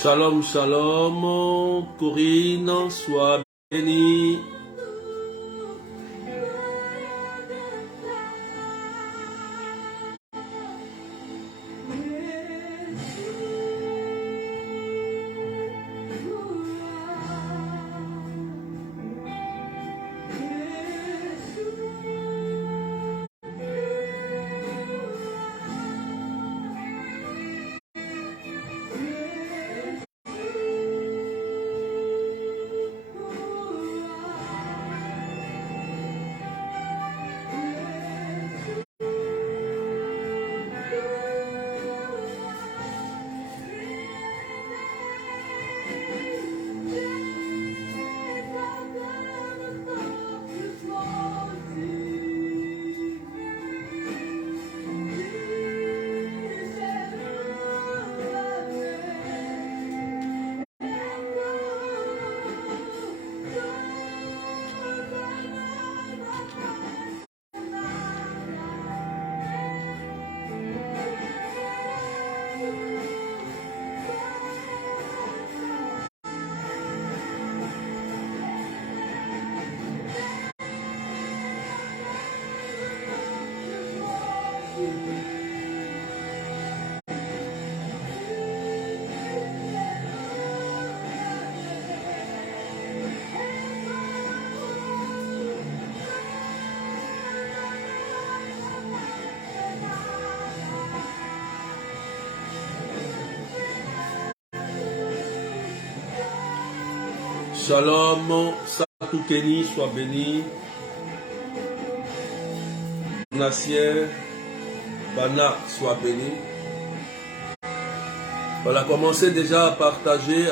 Shalom, shalom, Corinne, sois bénie. Shalom, Satou Kenny, sois béni. Nassien, Bana, sois béni. Voilà, commencez déjà à partager,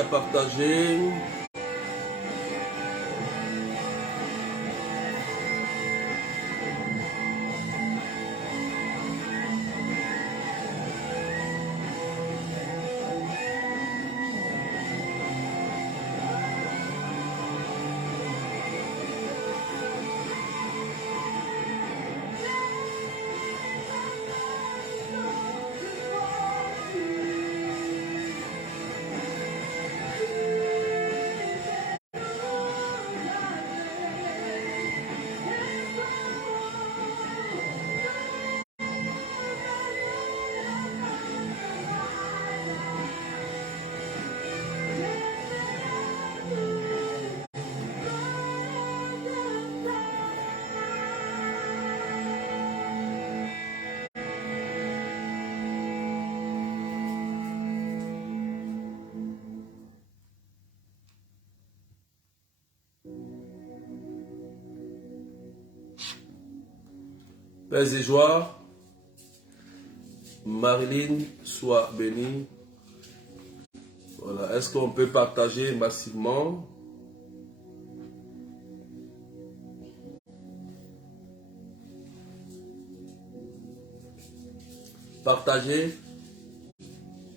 paix et joie. Marilyn, sois bénie. Voilà, est-ce qu'on peut partager massivement? Partagez.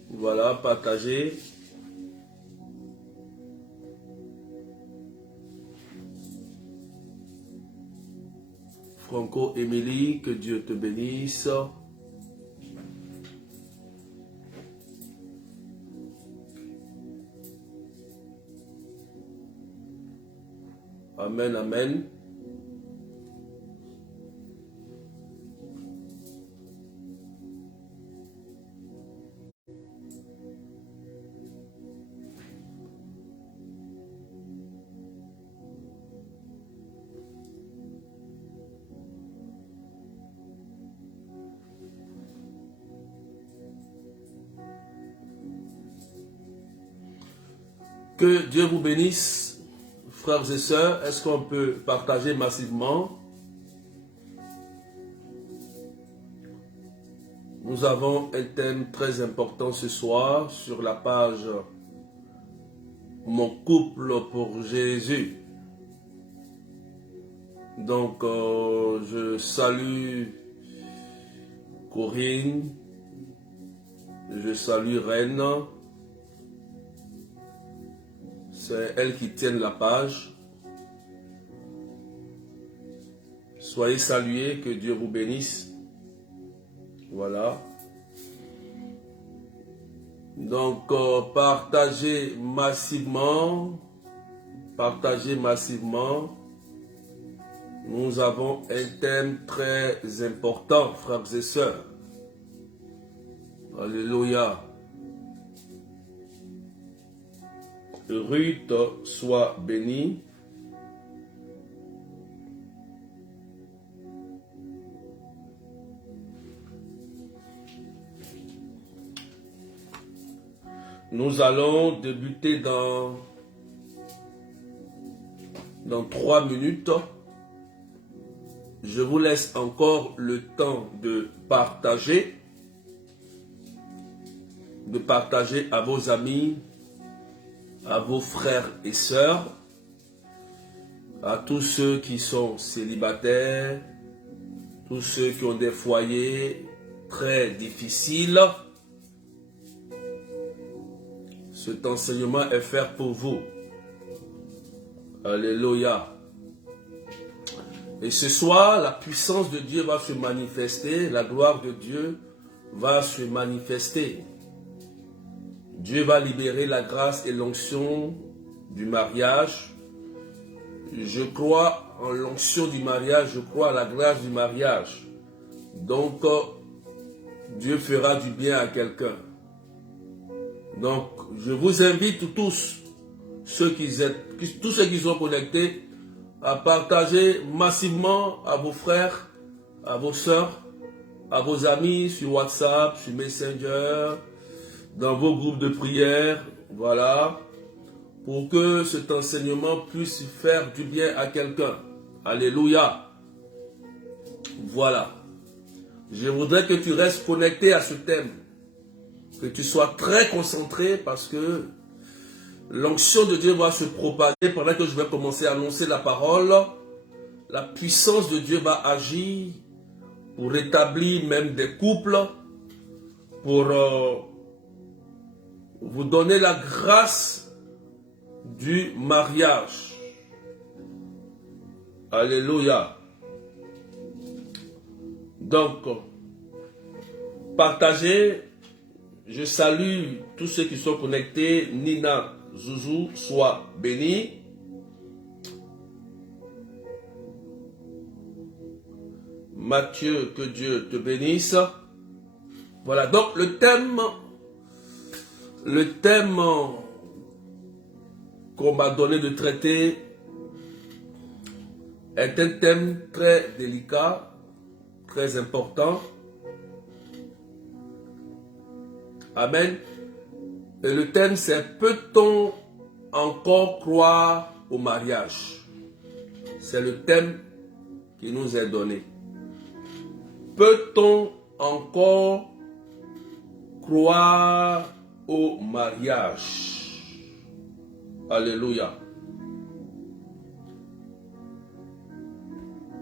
Voilà, partagez. Franco Émilie, que Dieu te bénisse. Amen, amen. Que Dieu vous bénisse, frères et sœurs. Est-ce qu'on peut partager massivement? Nous avons un thème très important ce soir sur la page Mon couple pour Jésus. Donc, je salue Corinne, je salue Reine. C'est elles qui tiennent la page. Soyez salués, que Dieu vous bénisse. Voilà. Donc, partagez massivement. Partagez massivement. Nous avons un thème très important, frères et sœurs. Alléluia. Ruth soit bénie. Nous allons débuter dans 3 minutes. Je vous laisse encore le temps de partager à vos amis, à vos frères et sœurs, à tous ceux qui sont célibataires, tous ceux qui ont des foyers très difficiles. Cet enseignement est fait pour vous. Alléluia. Et ce soir, la puissance de Dieu va se manifester, la gloire de Dieu va se manifester. Dieu va libérer la grâce et l'onction du mariage. Je crois en l'onction du mariage, je crois à la grâce du mariage. Donc, Dieu fera du bien à quelqu'un. Donc, je vous invite tous ceux qui sont connectés à partager massivement à vos frères, à vos sœurs, à vos amis sur WhatsApp, sur Messenger, dans vos groupes de prière, voilà, pour que cet enseignement puisse faire du bien à quelqu'un. Alléluia. Voilà. Je voudrais que tu restes connecté à ce thème, que tu sois très concentré parce que l'onction de Dieu va se propager pendant que je vais commencer à annoncer la parole. La puissance de Dieu va agir pour rétablir même des couples, pour vous donner la grâce du mariage. Alléluia. Donc, partagez. Je salue tous ceux qui sont connectés. Nina Zouzou, sois bénie. Mathieu, que Dieu te bénisse. Voilà, donc le thème qu'on m'a donné de traiter est un thème très délicat, très important. Amen. Et le thème c'est: peut-on encore croire au mariage? C'est le thème qui nous est donné. Peut-on encore croire au mariage? Alléluia.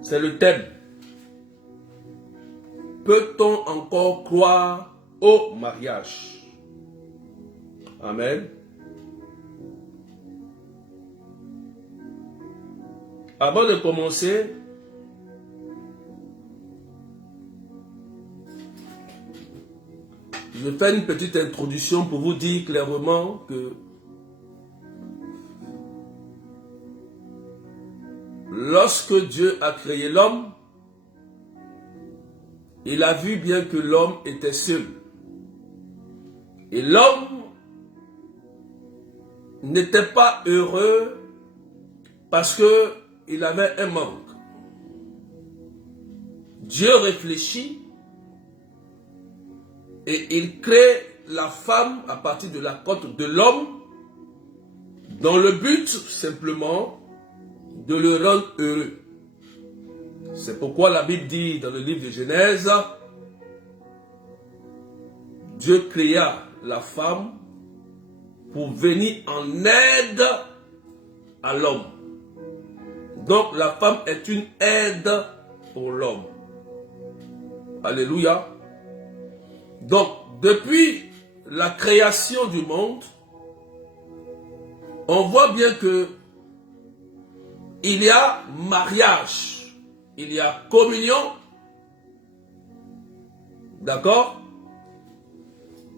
C'est le thème. Peut-on encore croire au mariage? Amen. Avant de commencer, je fais une petite introduction pour vous dire clairement que lorsque Dieu a créé l'homme, il a vu bien que l'homme était seul. Et l'homme n'était pas heureux parce qu'il avait un manque. Dieu réfléchit et il crée la femme à partir de la côte de l'homme dans le but simplement de le rendre heureux. C'est pourquoi la Bible dit dans le livre de Genèse, Dieu créa la femme pour venir en aide à l'homme. Donc la femme est une aide pour l'homme. Alléluia. Donc depuis la création du monde, on voit bien que il y a mariage, il y a communion, d'accord?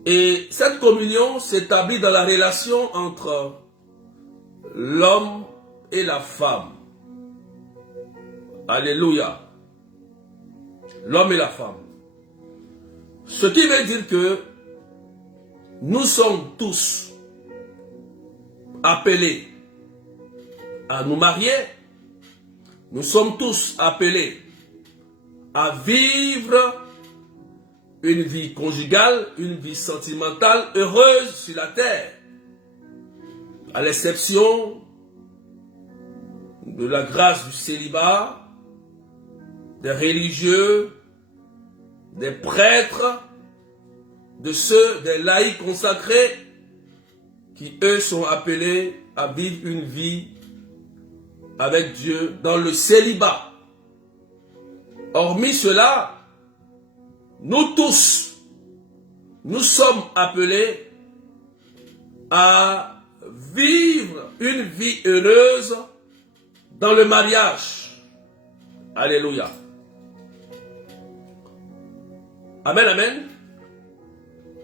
Et cette communion s'établit dans la relation entre l'homme et la femme. Alléluia. L'homme et la femme. Ce qui veut dire que nous sommes tous appelés à nous marier. Nous sommes tous appelés à vivre une vie conjugale, une vie sentimentale, heureuse sur la terre. À l'exception de la grâce du célibat, des religieux, des prêtres, de ceux, des laïcs consacrés, qui eux sont appelés à vivre une vie avec Dieu dans le célibat. Hormis cela, nous tous, nous sommes appelés à vivre une vie heureuse dans le mariage. Alléluia. Amen, amen.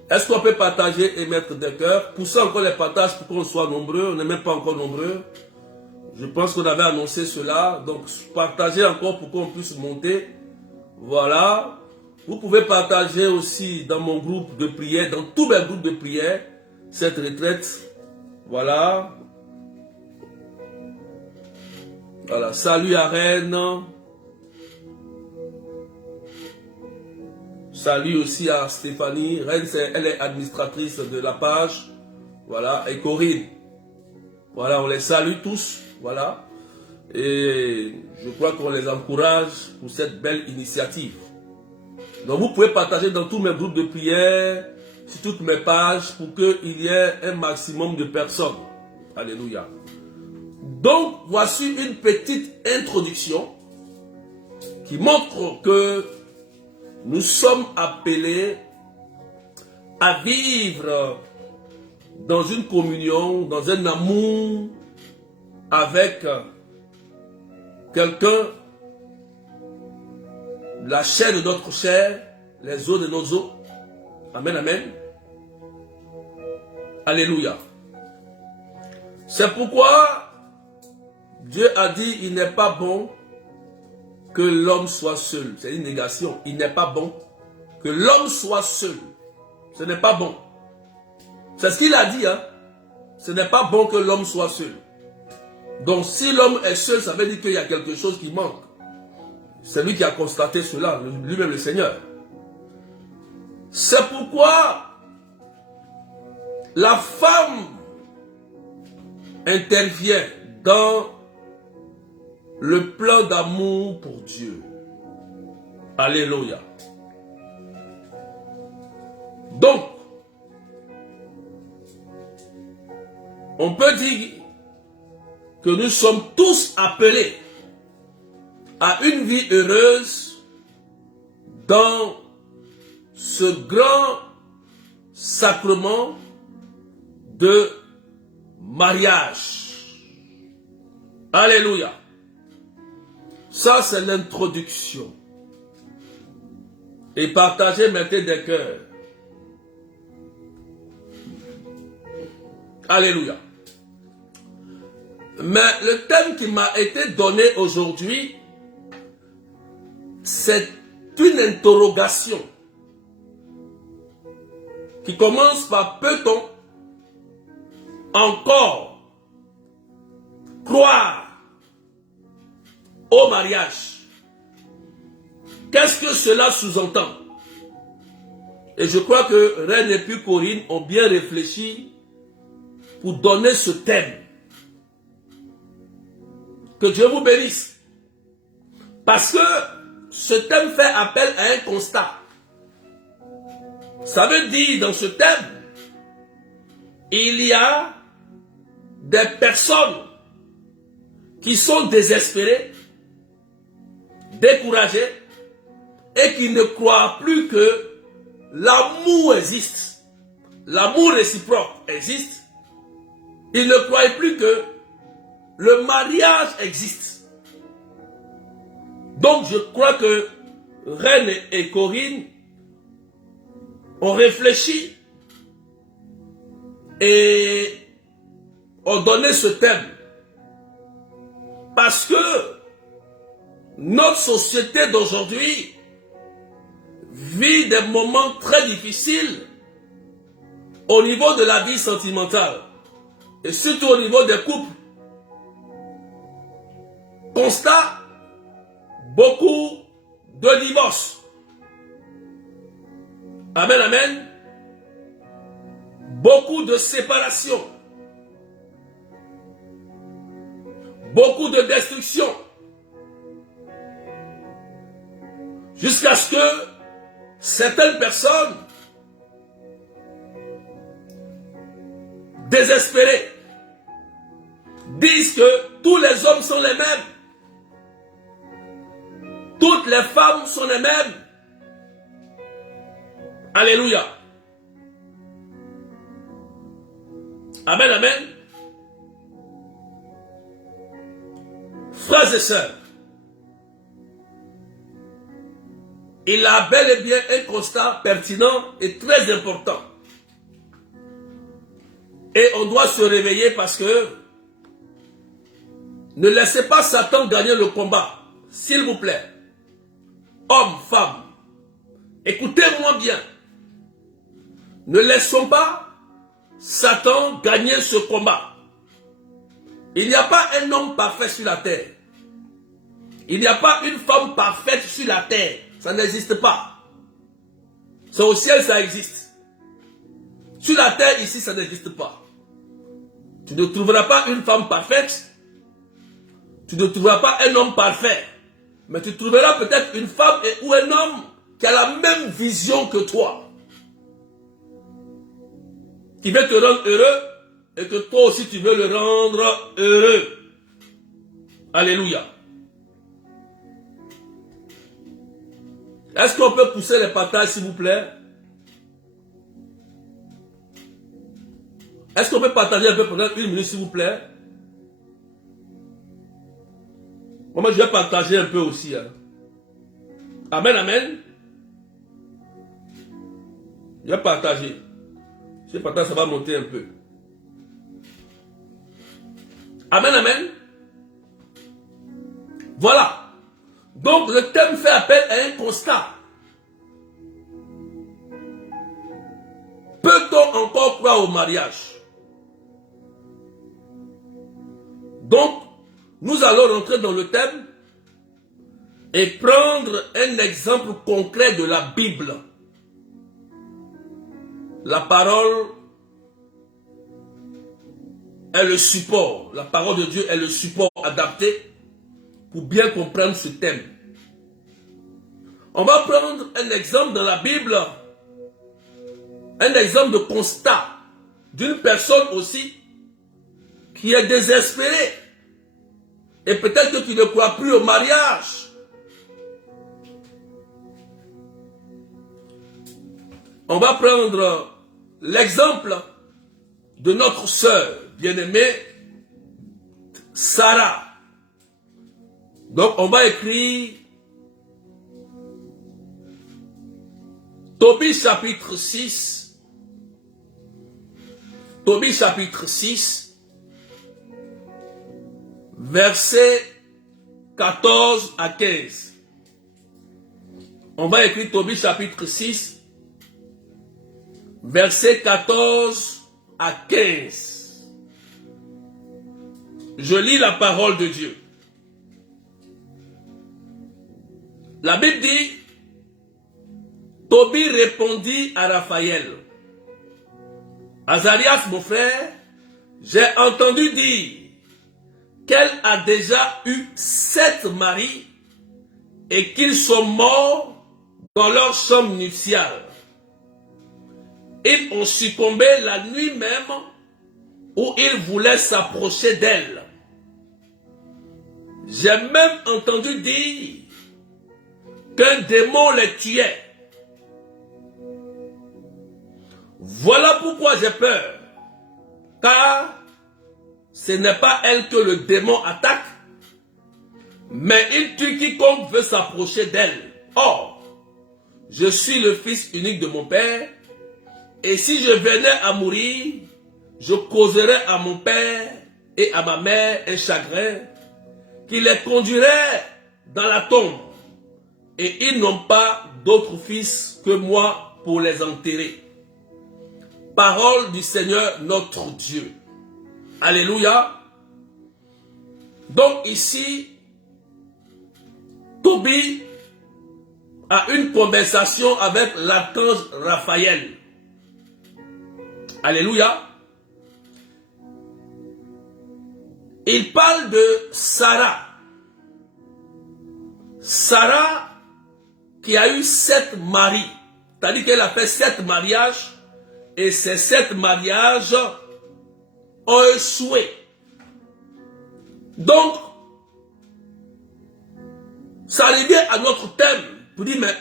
Est-ce qu'on peut partager et mettre des cœurs? Poussez encore les partages pour qu'on soit nombreux. On n'est même pas encore nombreux. Je pense qu'on avait annoncé cela. Donc, partagez encore pour qu'on puisse monter. Voilà. Vous pouvez partager aussi dans mon groupe de prière, dans tous mes groupes de prière, cette retraite. Voilà. Voilà. Salut à Rennes. Salut aussi à Stéphanie. Rennes, elle est administratrice de la page. Voilà. Et Corinne. Voilà, on les salue tous. Voilà. Et je crois qu'on les encourage pour cette belle initiative. Donc vous pouvez partager dans tous mes groupes de prière, sur toutes mes pages, pour qu'il y ait un maximum de personnes. Alléluia. Donc voici une petite introduction qui montre que nous sommes appelés à vivre dans une communion, dans un amour avec quelqu'un, la chair de notre chair, les os de nos os. Amen, amen. Alléluia. C'est pourquoi Dieu a dit, il n'est pas bon que l'homme soit seul. C'est une négation. Il n'est pas bon que l'homme soit seul. Ce n'est pas bon. C'est ce qu'il a dit, hein. Ce n'est pas bon que l'homme soit seul. Donc si l'homme est seul, ça veut dire qu'il y a quelque chose qui manque. C'est lui qui a constaté cela, lui-même le Seigneur. C'est pourquoi la femme intervient dans le plan d'amour pour Dieu. Alléluia. Donc, on peut dire que nous sommes tous appelés à une vie heureuse dans ce grand sacrement de mariage. Alléluia. Ça, c'est l'introduction. Et partagez maintenant des cœurs. Alléluia. Mais le thème qui m'a été donné aujourd'hui, c'est une interrogation qui commence par: peut-on encore croire au mariage? Qu'est-ce que cela sous-entend? Et je crois que Reine et puis Corinne ont bien réfléchi pour donner ce thème. Que Dieu vous bénisse. Parce que ce thème fait appel à un constat. Ça veut dire, dans ce thème, il y a des personnes qui sont désespérées, découragées, et qui ne croient plus que l'amour existe. L'amour réciproque existe. Ils ne croient plus que le mariage existe. Donc je crois que Reine et Corinne ont réfléchi et ont donné ce thème parce que notre société d'aujourd'hui vit des moments très difficiles au niveau de la vie sentimentale et surtout au niveau des couples. Constat, beaucoup de divorces. Amen, amen. Beaucoup de séparations. Beaucoup de destruction. Jusqu'à ce que certaines personnes, désespérées, disent que tous les hommes sont les mêmes. Toutes les femmes sont les mêmes. Alléluia. Amen, amen. Frères et sœurs, il a bel et bien un constat pertinent et très important. Et on doit se réveiller parce que ne laissez pas Satan gagner le combat, s'il vous plaît. Hommes, femmes, écoutez-moi bien. Ne laissons pas Satan gagner ce combat. Il n'y a pas un homme parfait sur la terre. Il n'y a pas une femme parfaite sur la terre. Ça n'existe pas. C'est au ciel, ça existe. Sur la terre, ici, ça n'existe pas. Tu ne trouveras pas une femme parfaite. Tu ne trouveras pas un homme parfait. Mais tu trouveras peut-être une femme ou un homme qui a la même vision que toi. Qui veut te rendre heureux et que toi aussi tu veux le rendre heureux. Alléluia. Est-ce qu'on peut pousser les partages, s'il vous plaît? Est-ce qu'on peut partager un peu pendant une minute, s'il vous plaît? Moi, je vais partager un peu aussi. Hein. Amen, amen. Je vais partager. Si je partage, ça va monter un peu. Amen, amen. Voilà. Donc, le thème fait appel à un constat. Peut-on encore croire au mariage? Donc, nous allons rentrer dans le thème et prendre un exemple concret de la Bible. La parole est le support. La parole de Dieu est le support adapté pour bien comprendre ce thème. On va prendre un exemple dans la Bible, un exemple de constat d'une personne aussi qui est désespérée. Et peut-être que tu ne crois plus au mariage. On va prendre l'exemple de notre sœur bien-aimée, Sarah. Donc on va écrire Tobie chapitre 6. Tobie chapitre 6. Versets 14 à 15. On va écrire Tobie chapitre 6. Versets 14 à 15. Je lis la parole de Dieu. La Bible dit, Tobie répondit à Raphaël, Azarias mon frère, j'ai entendu dire qu'elle a déjà eu 7 maris et qu'ils sont morts dans leur chambre nuptiale. Ils ont succombé la nuit même où ils voulaient s'approcher d'elle. J'ai même entendu dire qu'un démon les tuait. Voilà pourquoi j'ai peur, car ce n'est pas elle que le démon attaque, mais il tue quiconque veut s'approcher d'elle. Or, je suis le fils unique de mon père, et si je venais à mourir, je causerai à mon père et à ma mère un chagrin qui les conduirait dans la tombe, et ils n'ont pas d'autre fils que moi pour les enterrer. Parole du Seigneur notre Dieu. Alléluia. Donc ici, Tobie a une conversation avec l'archange Raphaël. Alléluia. Il parle de Sarah. Sarah qui a eu 7 maris. C'est-à-dire qu'elle a fait 7 mariages. Et ces 7 mariages ont échoué. Donc, ça revient à notre thème. Pour dire, mais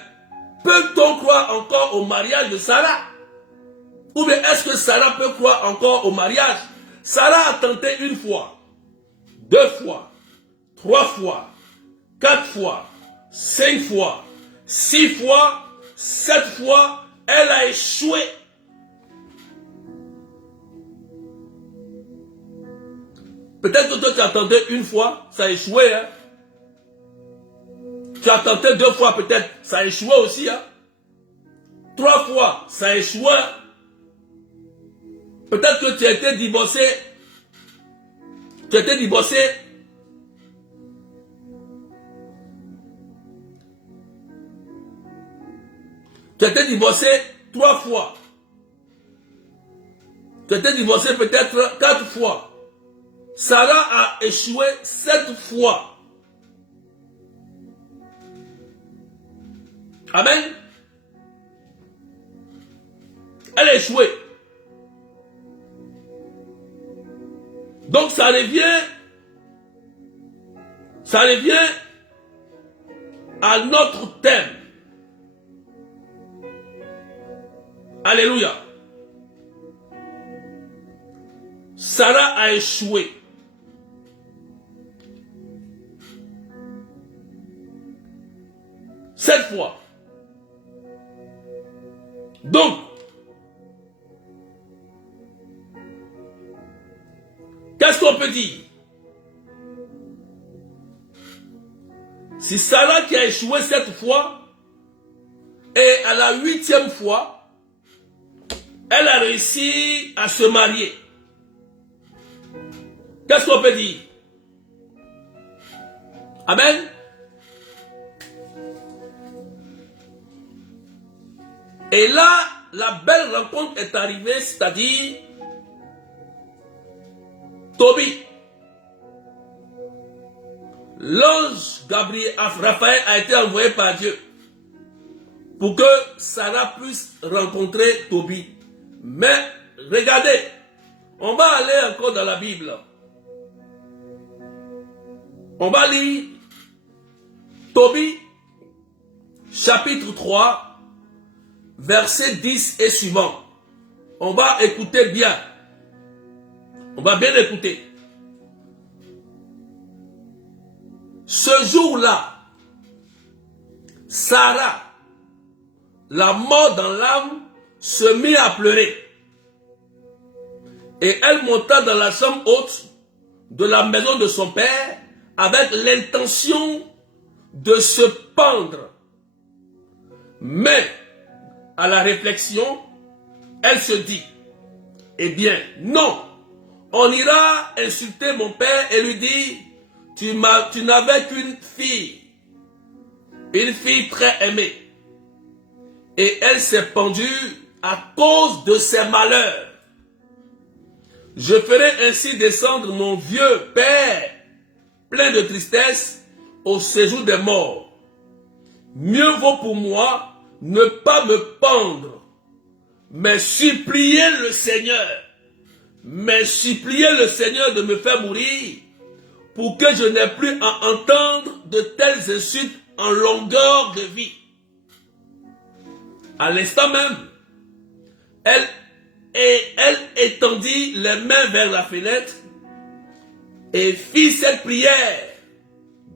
peut-on croire encore au mariage de Sarah? Ou bien est-ce que Sarah peut croire encore au mariage? Sarah a tenté 1 fois, 2 fois, 3 fois, 4 fois, 5 fois, 6 fois, 7 fois, elle a échoué. Peut-être que toi tu as tenté 1 fois, ça a échoué. Hein? Tu as tenté 2 fois peut-être, ça a échoué aussi. Hein? 3 fois, ça a échoué. Peut-être que tu as été divorcé. Tu as été divorcé. Tu as été divorcé 3 fois. Tu as été divorcé peut-être 4 fois. Sarah a échoué 7 fois. Amen. Elle a échoué. Donc ça revient à notre thème. Alléluia. Sarah a échoué. Cette fois. Donc, qu'est-ce qu'on peut dire? Si Sarah qui a échoué 7 fois, et à la 8e fois, elle a réussi à se marier. Qu'est-ce qu'on peut dire? Amen. Et là, la belle rencontre est arrivée, c'est-à-dire Tobie. L'ange Gabriel, Raphaël a été envoyé par Dieu pour que Sarah puisse rencontrer Tobie. Mais regardez, on va aller encore dans la Bible. On va lire Tobie, chapitre 3, verset 10 et suivant. On va écouter bien. On va bien écouter. Ce jour-là, Sarah, la mort dans l'âme, se mit à pleurer. Et elle monta dans la chambre haute de la maison de son père avec l'intention de se pendre. Mais, à la réflexion, elle se dit, eh bien, non, on ira insulter mon père et lui dire, tu n'avais qu'une fille très aimée. Et elle s'est pendue à cause de ses malheurs. Je ferai ainsi descendre mon vieux père, plein de tristesse, au séjour des morts. Mieux vaut pour moi ne pas me pendre, mais supplier le Seigneur. Mais supplier le Seigneur de me faire mourir, pour que je n'ai plus à entendre de telles insultes en longueur de vie. À l'instant même, elle étendit les mains vers la fenêtre et fit cette prière.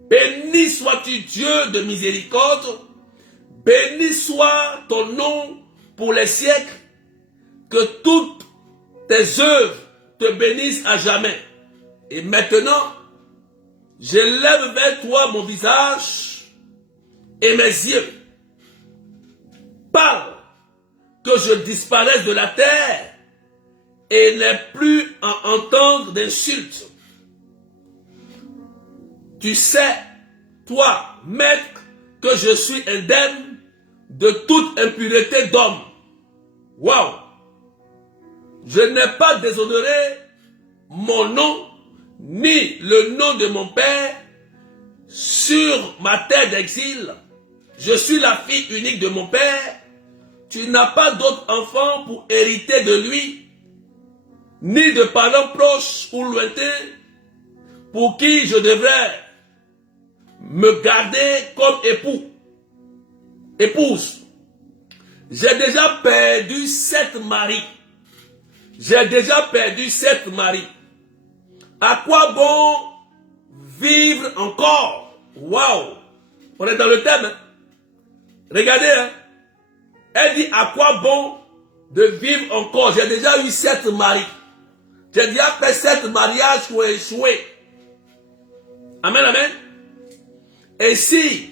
Béni sois-tu Dieu de miséricorde, béni soit ton nom pour les siècles, que toutes tes œuvres te bénisse à jamais. Et maintenant, je lève vers toi mon visage et mes yeux. Parle, que je disparaisse de la terre et n'ai plus à entendre d'insultes. Tu sais, toi, maître, que je suis indemne de toute impureté d'homme. Waouh! Je n'ai pas déshonoré mon nom, ni le nom de mon père, sur ma terre d'exil. Je suis la fille unique de mon père. Tu n'as pas d'autre enfant pour hériter de lui, ni de parents proches ou lointains, pour qui je devrais me garder comme épouse. J'ai déjà perdu 7 maris. J'ai déjà perdu 7 maris. À quoi bon vivre encore? Waouh! On est dans le thème. Hein? Regardez, hein? Elle dit à quoi bon de vivre encore? J'ai déjà eu 7 maris. J'ai déjà fait 7 mariages qui ont échoué. Amen, amen. Et si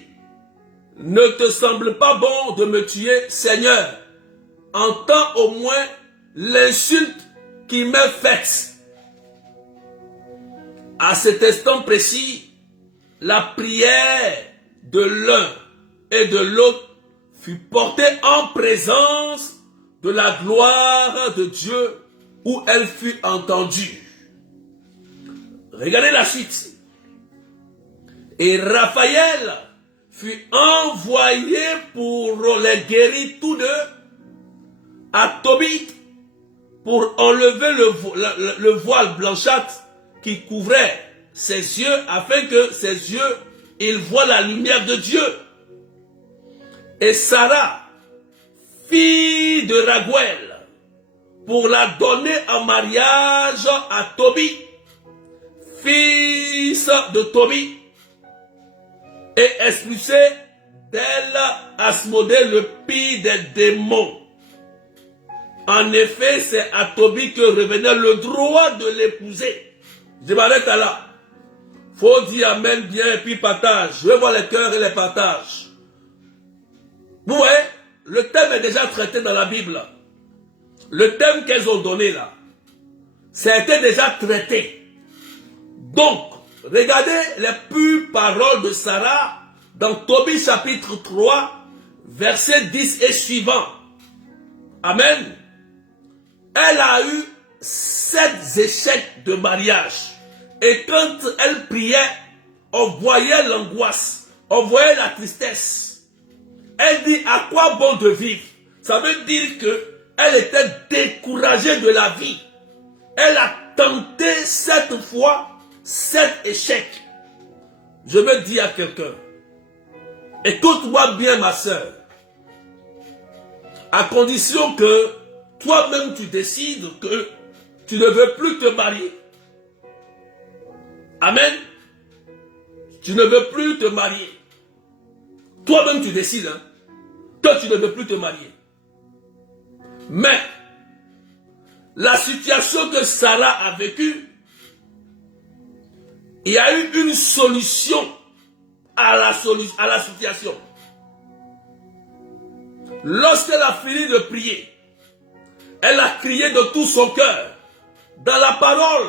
ne te semble pas bon de me tuer, Seigneur, entends au moins l'insulte qui m'est faite. À cet instant précis, la prière de l'un et de l'autre fut portée en présence de la gloire de Dieu où elle fut entendue. Regardez la suite. Et Raphaël fut envoyé pour les guérir tous deux à Tobit pour enlever le voile blanchâtre qui couvrait ses yeux afin que ses yeux, il voient la lumière de Dieu. Et Sarah, fille de Raguel, pour la donner en mariage à Tobit, fils de Tobit, et expulser d'elle Asmodée le pire des démons. En effet, c'est à Tobit que revenait le droit de l'épouser. Je m'arrête là. Faut dire amen bien et puis partage. Je veux voir les cœurs et les partages. Vous voyez, le thème est déjà traité dans la Bible. Le thème qu'elles ont donné là, ça a été déjà traité. Donc, regardez les pures paroles de Sarah dans Tobit chapitre 3, verset 10 et suivant. Amen. Elle a eu 7 échecs de mariage. Et quand elle priait, on voyait l'angoisse, on voyait la tristesse. Elle dit à quoi bon de vivre? Ça veut dire qu'elle était découragée de la vie. Elle a tenté 7 fois 7 échecs. Je veux dire à quelqu'un, écoute-moi bien ma soeur, à condition que toi-même tu décides que tu ne veux plus te marier. Amen. Tu ne veux plus te marier. Toi-même tu décides hein, que tu ne veux plus te marier. Mais la situation que Sarah a vécue, il y a eu une solution à la situation. Lorsqu'elle a fini de prier, elle a crié de tout son cœur. Dans la parole,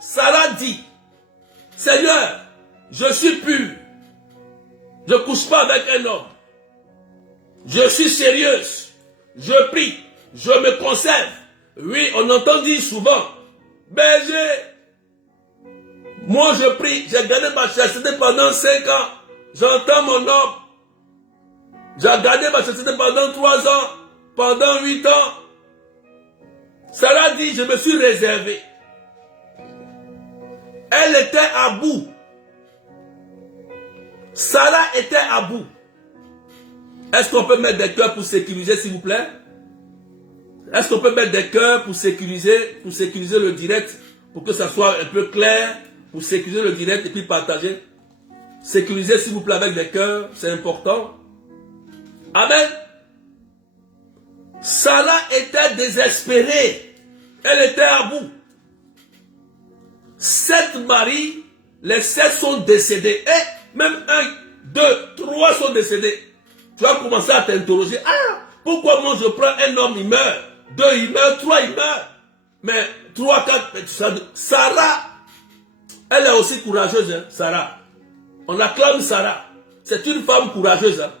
Sarah dit, Seigneur, je suis pure. Je ne couche pas avec un homme. Je suis sérieuse. Je prie. Je me conserve. Oui, on entend dire souvent, berger, moi je prie, j'ai gardé ma chasteté pendant 5 ans. J'entends mon homme. J'ai gardé ma chasteté pendant 3 ans, pendant 8 ans. Sarah dit, je me suis réservé. Elle était à bout. Sarah était à bout. Est-ce qu'on peut mettre des cœurs pour sécuriser, s'il vous plaît? Est-ce qu'on peut mettre des cœurs pour sécuriser le direct, pour que ça soit un peu clair, pour sécuriser le direct et puis partager? Sécuriser, s'il vous plaît, avec des cœurs, c'est important. Amen. Sarah était désespérée. Elle était à bout. 7 maris, les 7 sont décédés. Et même 1, 2, 3 sont décédés. Tu vas commencer à t'interroger. Ah, pourquoi moi je prends un homme, il meurt. 2, il meurt. 3, il meurt. Mais 3, 4, Sarah, elle est aussi courageuse, hein, Sarah. On acclame Sarah. C'est une femme courageuse. Hein.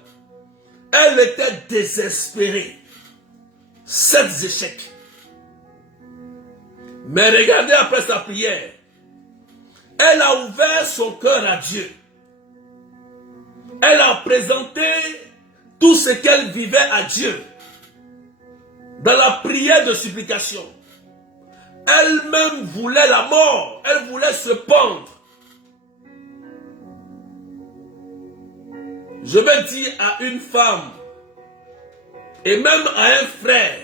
Elle était désespérée. 7 échecs. Mais regardez après sa prière. Elle a ouvert son cœur à Dieu. Elle a présenté tout ce qu'elle vivait à Dieu. Dans la prière de supplication. Elle-même voulait la mort. Elle voulait se pendre. Je vais dire à une femme et même à un frère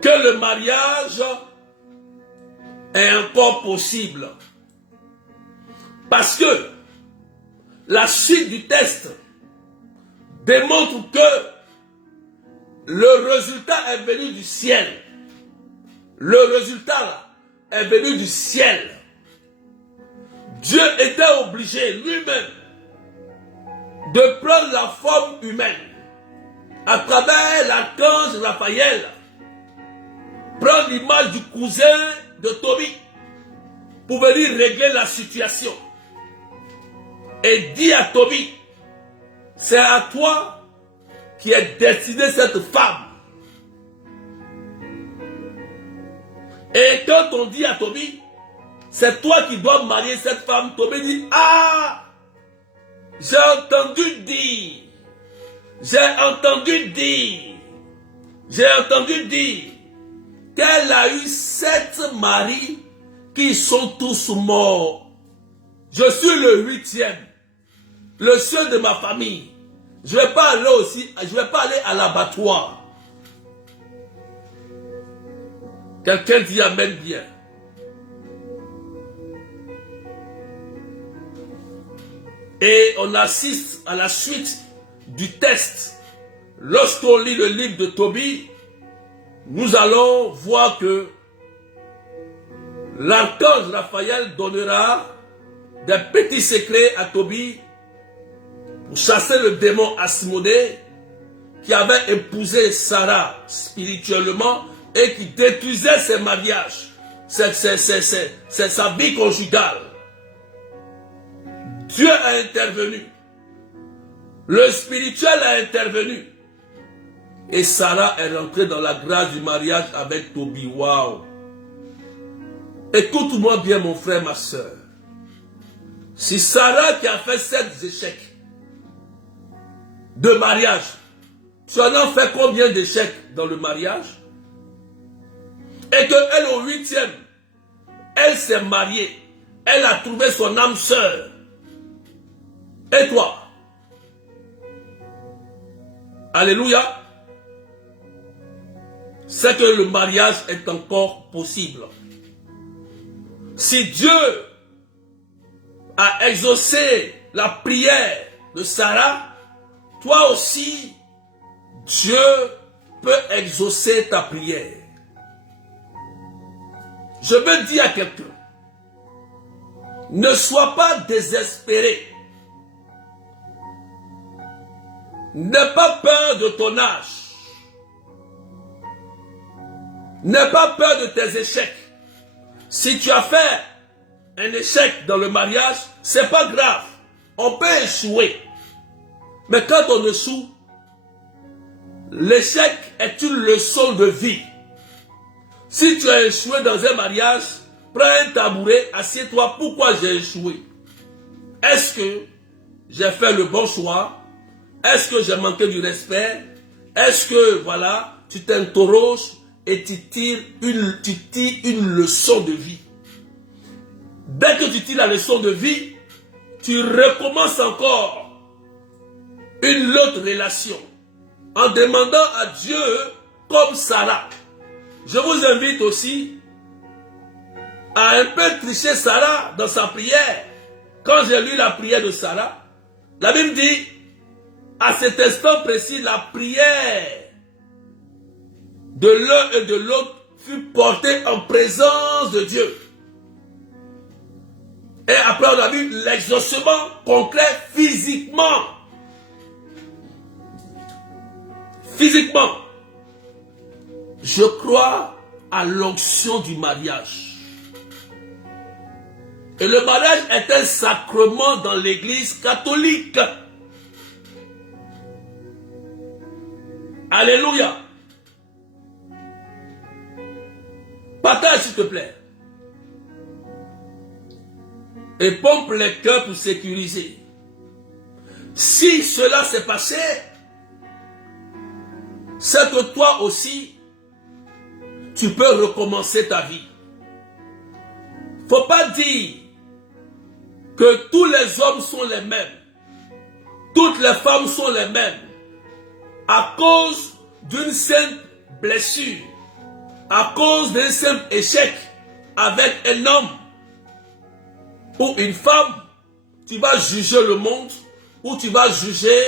que le mariage est encore possible. Parce que la suite du test démontre que le résultat est venu du ciel. Le résultat est venu du ciel. Dieu était obligé lui-même de prendre la forme humaine à travers l'archange Raphaël, prendre l'image du cousin de Tobie pour venir régler la situation et dire à Tobie, c'est à toi qui est destinée cette femme. Et quand on dit à Tobie, c'est toi qui dois marier cette femme, Tobie dit, ah, j'ai entendu dire qu'elle a eu 7 maris qui sont tous morts. Je suis le 8e, le seul de ma famille. Je ne vais pas aller à l'abattoir. Quelqu'un dit amen bien. Et on assiste à la suite du test. Lorsqu'on lit le livre de Tobie, nous allons voir que l'archange Raphaël donnera des petits secrets à Tobie pour chasser le démon Asmodée qui avait épousé Sarah spirituellement et qui détruisait ses mariages, c'est sa vie conjugale. Dieu a intervenu. Le spirituel a intervenu. Et Sarah est rentrée dans la grâce du mariage avec Tobie. Waouh! Écoute-moi bien, mon frère, ma soeur. Si Sarah qui a fait 7 échecs de mariage, tu en as fait combien d'échecs dans le mariage? Et qu'elle au 8e, elle s'est mariée. Elle a trouvé son âme sœur. Et toi? Alléluia. C'est que le mariage est encore possible. Si Dieu a exaucé la prière de Sarah, toi aussi, Dieu peut exaucer ta prière. Je veux dire à quelqu'un, ne sois pas désespéré. N'aie pas peur de ton âge. N'aie pas peur de tes échecs. Si tu as fait un échec dans le mariage, c'est pas grave. On peut échouer. Mais quand on échoue, l'échec est une leçon de vie. Si tu as échoué dans un mariage, prends un tabouret, assieds-toi. Pourquoi j'ai échoué? Est-ce que j'ai fait le bon choix? Est-ce que j'ai manqué du respect? Est-ce que, voilà, tu t'interroges et tu tires une leçon de vie? Dès que tu tires la leçon de vie, tu recommences encore une autre relation en demandant à Dieu comme Sarah. Je vous invite aussi à un peu tricher Sarah dans sa prière. Quand j'ai lu la prière de Sarah, la Bible dit, à cet instant précis, la prière de l'un et de l'autre fut portée en présence de Dieu. Et après, on a vu l'exaucement concret physiquement. Physiquement. Je crois à l'onction du mariage. Et le mariage est un sacrement dans l'Église catholique. Alléluia. Partage s'il te plaît. Et pompe les cœurs pour sécuriser. Si cela s'est passé, c'est que toi aussi, tu peux recommencer ta vie. Faut pas dire que tous les hommes sont les mêmes, toutes les femmes sont les mêmes, à cause d'une simple blessure, à cause d'un simple échec avec un homme ou une femme. Tu vas juger le monde, ou tu vas juger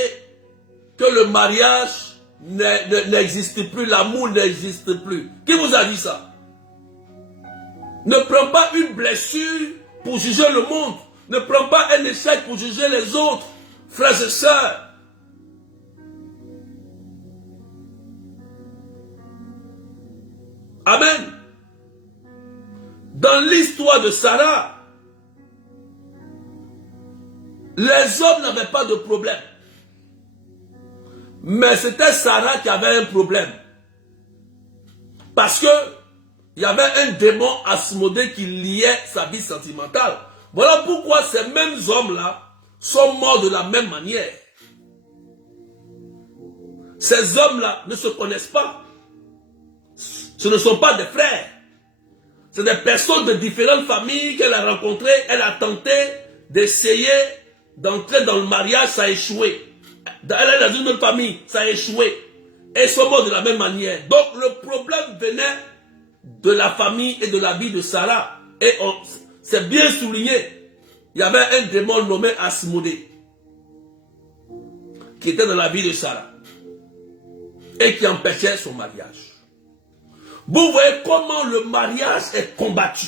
que le mariage n'existe plus, l'amour n'existe plus. Qui vous a dit ça? Ne prends pas une blessure pour juger le monde. Ne prends pas un échec pour juger les autres, frères et sœurs. Amen. Dans l'histoire de Sarah, les hommes n'avaient pas de problème. Mais c'était Sarah qui avait un problème. Parce que il y avait un démon Asmodée qui liait sa vie sentimentale. Voilà pourquoi ces mêmes hommes-là sont morts de la même manière. Ces hommes-là ne se connaissent pas. Ce ne sont pas des frères. C'est des personnes de différentes familles qu'elle a rencontrées. Elle a tenté d'essayer d'entrer dans le mariage, ça a échoué. Elle est dans une autre famille, ça a échoué. Et ils sont morts de la même manière. Donc le problème venait de la famille et de la vie de Sarah. Et c'est bien souligné. Il y avait un démon nommé Asmodée qui était dans la vie de Sarah et qui empêchait son mariage. Vous voyez comment le mariage est combattu.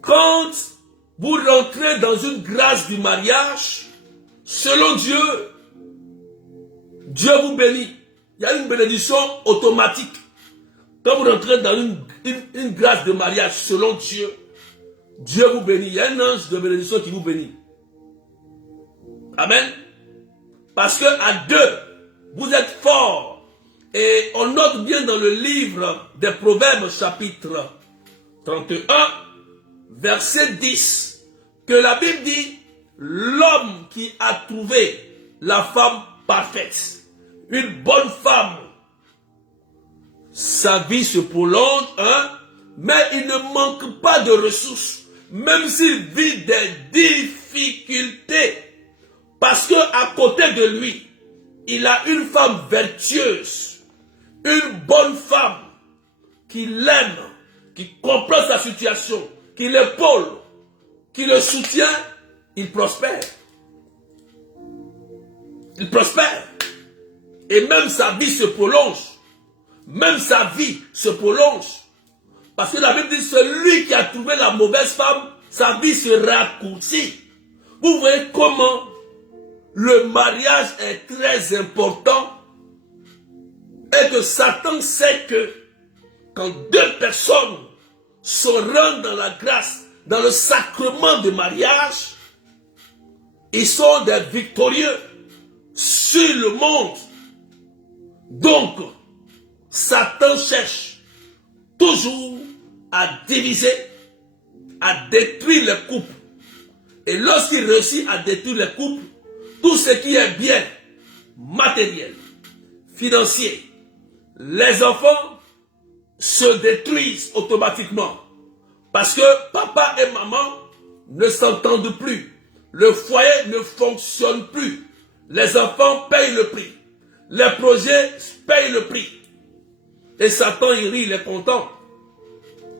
Quand vous rentrez dans une grâce du mariage, selon Dieu, Dieu vous bénit. Il y a une bénédiction automatique. Quand vous rentrez dans une grâce de mariage selon Dieu, Dieu vous bénit. Il y a un ange de bénédiction qui vous bénit. Amen. Parce que à deux, vous êtes forts. Et on note bien dans le livre des Proverbes chapitre 31, verset 10, que la Bible dit, l'homme qui a trouvé la femme parfaite, une bonne femme, sa vie se prolonge, mais il ne manque pas de ressources, même s'il vit des difficultés, parce que à côté de lui, il a une femme vertueuse, une bonne femme qui l'aime, qui comprend sa situation, qui l'épaule, qui le soutient, il prospère. Il prospère. Et même sa vie se prolonge. Même sa vie se prolonge. Parce que la Bible dit, celui qui a trouvé la mauvaise femme, sa vie se raccourcit. Vous voyez comment le mariage est très important et que Satan sait que quand deux personnes se rendent dans la grâce, dans le sacrement du mariage, ils sont des victorieux sur le monde. Donc, Satan cherche toujours à diviser, à détruire les couples. Et lorsqu'il réussit à détruire les couples, tout ce qui est bien, matériel, financier, les enfants se détruisent automatiquement. Parce que papa et maman ne s'entendent plus. Le foyer ne fonctionne plus. Les enfants payent le prix. Les projets payent le prix. Et Satan, il rit, il est content.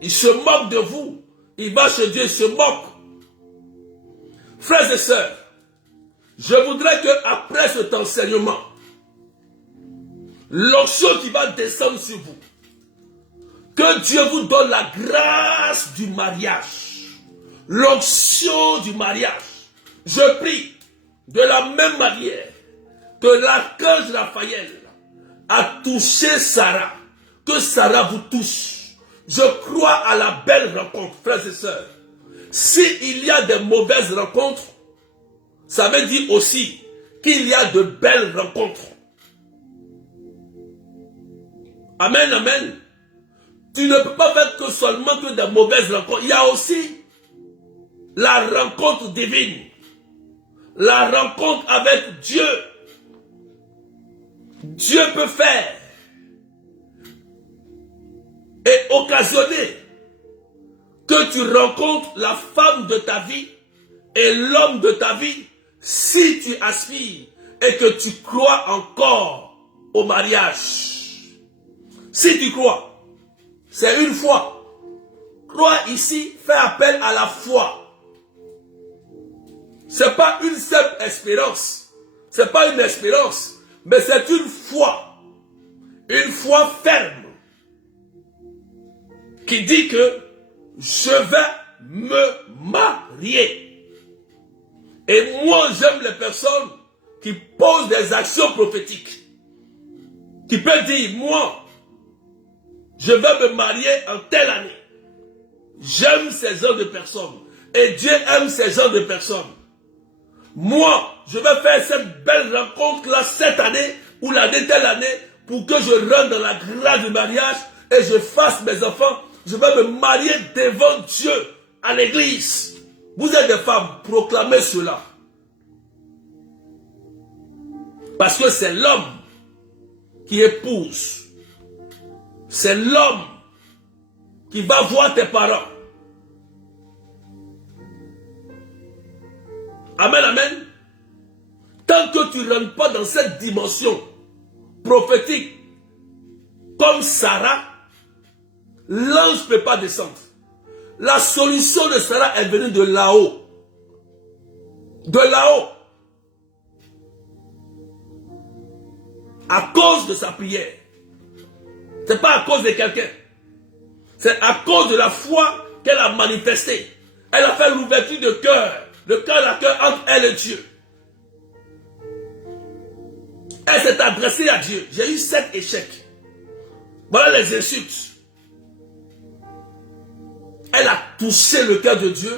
Il se moque de vous. Il va chez Dieu, il se moque. Frères et sœurs, je voudrais qu'après cet enseignement, l'onction qui va descendre sur vous, que Dieu vous donne la grâce du mariage. l'onction du mariage. Je prie de la même manière que l'archange Raphaël a touché Sarah, que Sarah vous touche. Je crois à la belle rencontre, frères et sœurs. S'il y a de mauvaises rencontres, ça veut dire aussi qu'il y a de belles rencontres. Amen, amen. Tu ne peux pas faire que seulement que de mauvaises rencontres. Il y a aussi la rencontre divine. La rencontre avec Dieu. Dieu peut faire et occasionner que tu rencontres la femme de ta vie et l'homme de ta vie si tu aspires et que tu crois encore au mariage. Si tu crois, c'est une foi. Croire ici fait appel à la foi. Ce n'est pas une simple espérance. Ce n'est pas une espérance, mais c'est une foi. Une foi ferme qui dit que je vais me marier. Et moi, j'aime les personnes qui posent des actions prophétiques. Qui peuvent dire, moi, je vais me marier en telle année. J'aime ces genres de personnes. Et Dieu aime ces genres de personnes. Moi, je vais faire cette belle rencontre-là cette année ou l'année telle année pour que je rentre dans la grâce du mariage et je fasse mes enfants. Je vais me marier devant Dieu à l'église. Vous êtes des femmes, proclamez cela. Parce que c'est l'homme qui épouse. C'est l'homme qui va voir tes parents. Amen, amen. Tant que tu ne rentres pas dans cette dimension prophétique, comme Sarah, l'ange ne peut pas descendre. La solution de Sarah est venue de là-haut. De là-haut. À cause de sa prière. Ce n'est pas à cause de quelqu'un. C'est à cause de la foi qu'elle a manifestée. Elle a fait l'ouverture de cœur. De cœur à cœur entre elle et Dieu. Elle s'est adressée à Dieu. J'ai eu 7 échecs. Voilà les insultes. Elle a touché le cœur de Dieu.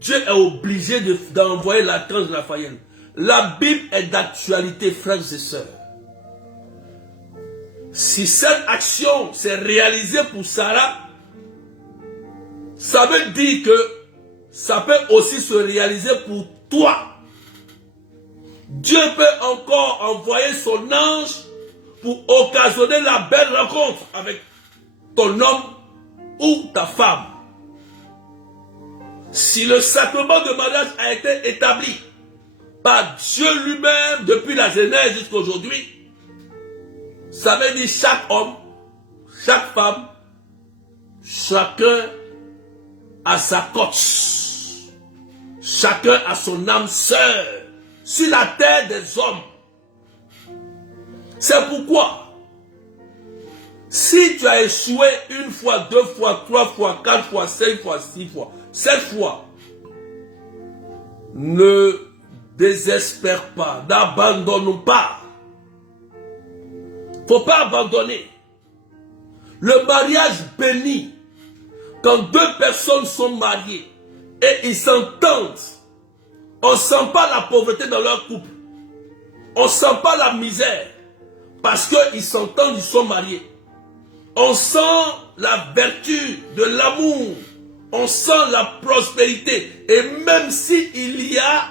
Dieu est obligé d'envoyer l'archange Raphaël. La Bible est d'actualité, frères et sœurs. Si cette action s'est réalisée pour Sarah, ça veut dire que ça peut aussi se réaliser pour toi. Dieu peut encore envoyer son ange pour occasionner la belle rencontre avec ton homme ou ta femme. Si le sacrement de mariage a été établi par Dieu lui-même depuis la Genèse jusqu'à aujourd'hui, ça veut dire chaque homme, chaque femme, chacun a sa cote. Chacun a son âme sœur sur la terre des hommes. C'est pourquoi, si tu as échoué une fois, 2 fois, 3 fois, 4 fois, 5 fois, 6 fois, 7 fois, ne désespère pas, n'abandonne pas. Il ne faut pas abandonner. Le mariage béni, quand 2 personnes sont mariées, et ils s'entendent. On ne sent pas la pauvreté dans leur couple. On ne sent pas la misère. Parce qu'ils s'entendent, ils sont mariés. On sent la vertu de l'amour. On sent la prospérité. Et même s'il y a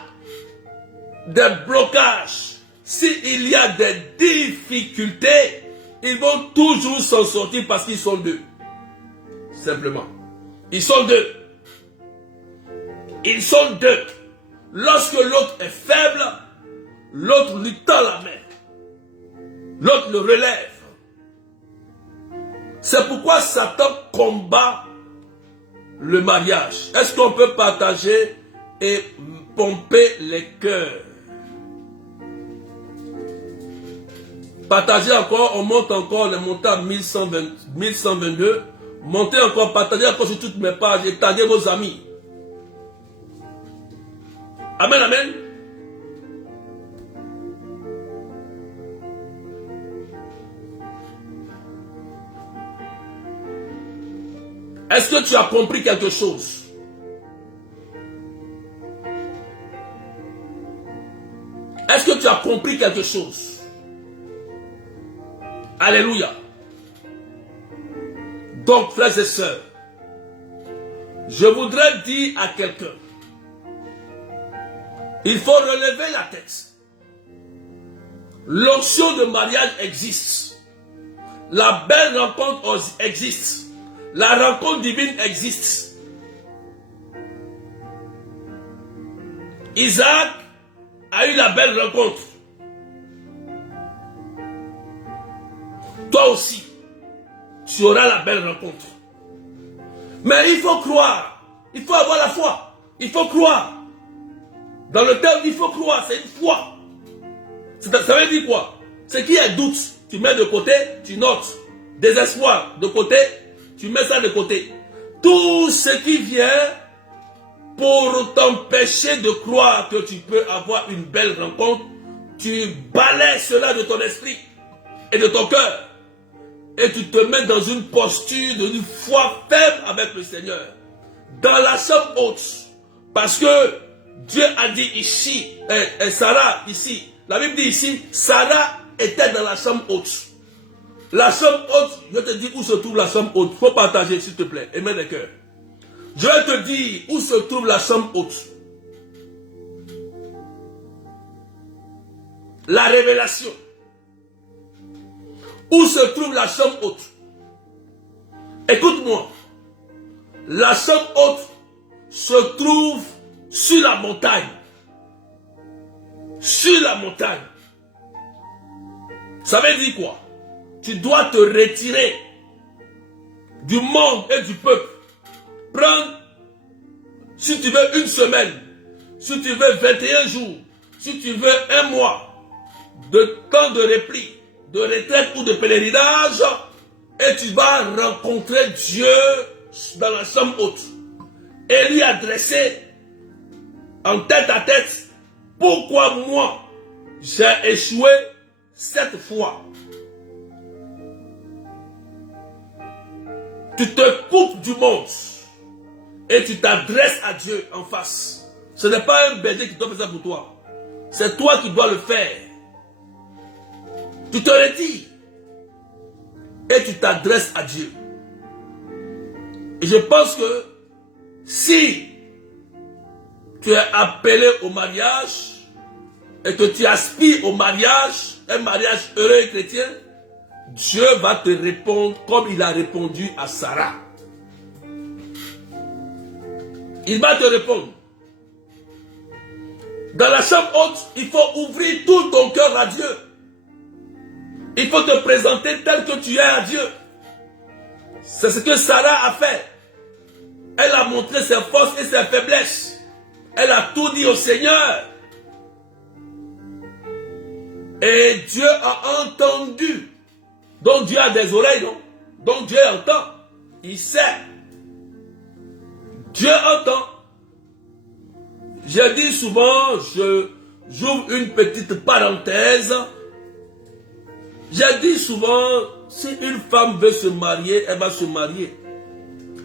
des blocages, s'il y a des difficultés, ils vont toujours s'en sortir parce qu'ils sont 2. Simplement. Ils sont 2. Ils sont 2. Lorsque l'autre est faible, l'autre lui tend la main. L'autre le relève. C'est pourquoi Satan combat le mariage. Est-ce qu'on peut partager et pomper les cœurs? Partagez encore, on monte encore, on est monté à 1122. Montez encore, partagez encore sur toutes mes pages, étendez vos amis. Amen, amen. Est-ce que tu as compris quelque chose? Est-ce que tu as compris quelque chose? Alléluia. Donc, frères et sœurs, je voudrais dire à quelqu'un, il faut relever la tête. L'onction de mariage existe. La belle rencontre existe. La rencontre divine existe. Isaac a eu la belle rencontre. Toi aussi, tu auras la belle rencontre. Mais il faut croire. Il faut avoir la foi. Il faut croire. Dans le terme, il faut croire. C'est une foi. Ça veut dire quoi? Ce qui est doute, tu mets de côté, tu notes. Désespoir, de côté, tu mets ça de côté. Tout ce qui vient pour t'empêcher de croire que tu peux avoir une belle rencontre, tu balayes cela de ton esprit et de ton cœur. Et tu te mets dans une posture d'une foi ferme avec le Seigneur. Dans la chambre haute. Parce que Dieu a dit ici, Sarah ici, la Bible dit ici, Sarah était dans la chambre haute. La chambre haute, je te dis où se trouve la chambre haute. Il faut partager s'il te plaît, et mettre des cœurs. Je vais te dire où se trouve la chambre haute. La révélation. Où se trouve la chambre haute? Écoute-moi. La chambre haute se trouve sur la montagne. Sur la montagne. Ça veut dire quoi? Tu dois te retirer du monde et du peuple. Prendre, si tu veux, une semaine. Si tu veux 21 jours. Si tu veux un mois de temps de repli, de retraite ou de pèlerinage, et tu vas rencontrer Dieu dans la chambre haute et lui adresser en tête à tête pourquoi moi j'ai échoué cette fois. Tu te coupes du monde et tu t'adresses à Dieu en face. Ce n'est pas un berger qui doit faire ça pour toi, c'est toi qui dois le faire. Tu te retires et tu t'adresses à Dieu. Et je pense que si tu es appelé au mariage et que tu aspires au mariage, un mariage heureux et chrétien, Dieu va te répondre comme il a répondu à Sarah. Il va te répondre. Dans la chambre haute, il faut ouvrir tout ton cœur à Dieu. Il faut te présenter tel que tu es à Dieu. C'est ce que Sarah a fait. Elle a montré ses forces et ses faiblesses. Elle a tout dit au Seigneur. Et Dieu a entendu. Donc Dieu a des oreilles, non? Donc Dieu entend. Il sait. Dieu entend. Je dis souvent, j'ouvre une petite parenthèse. Je dis souvent, si une femme veut se marier, elle va se marier.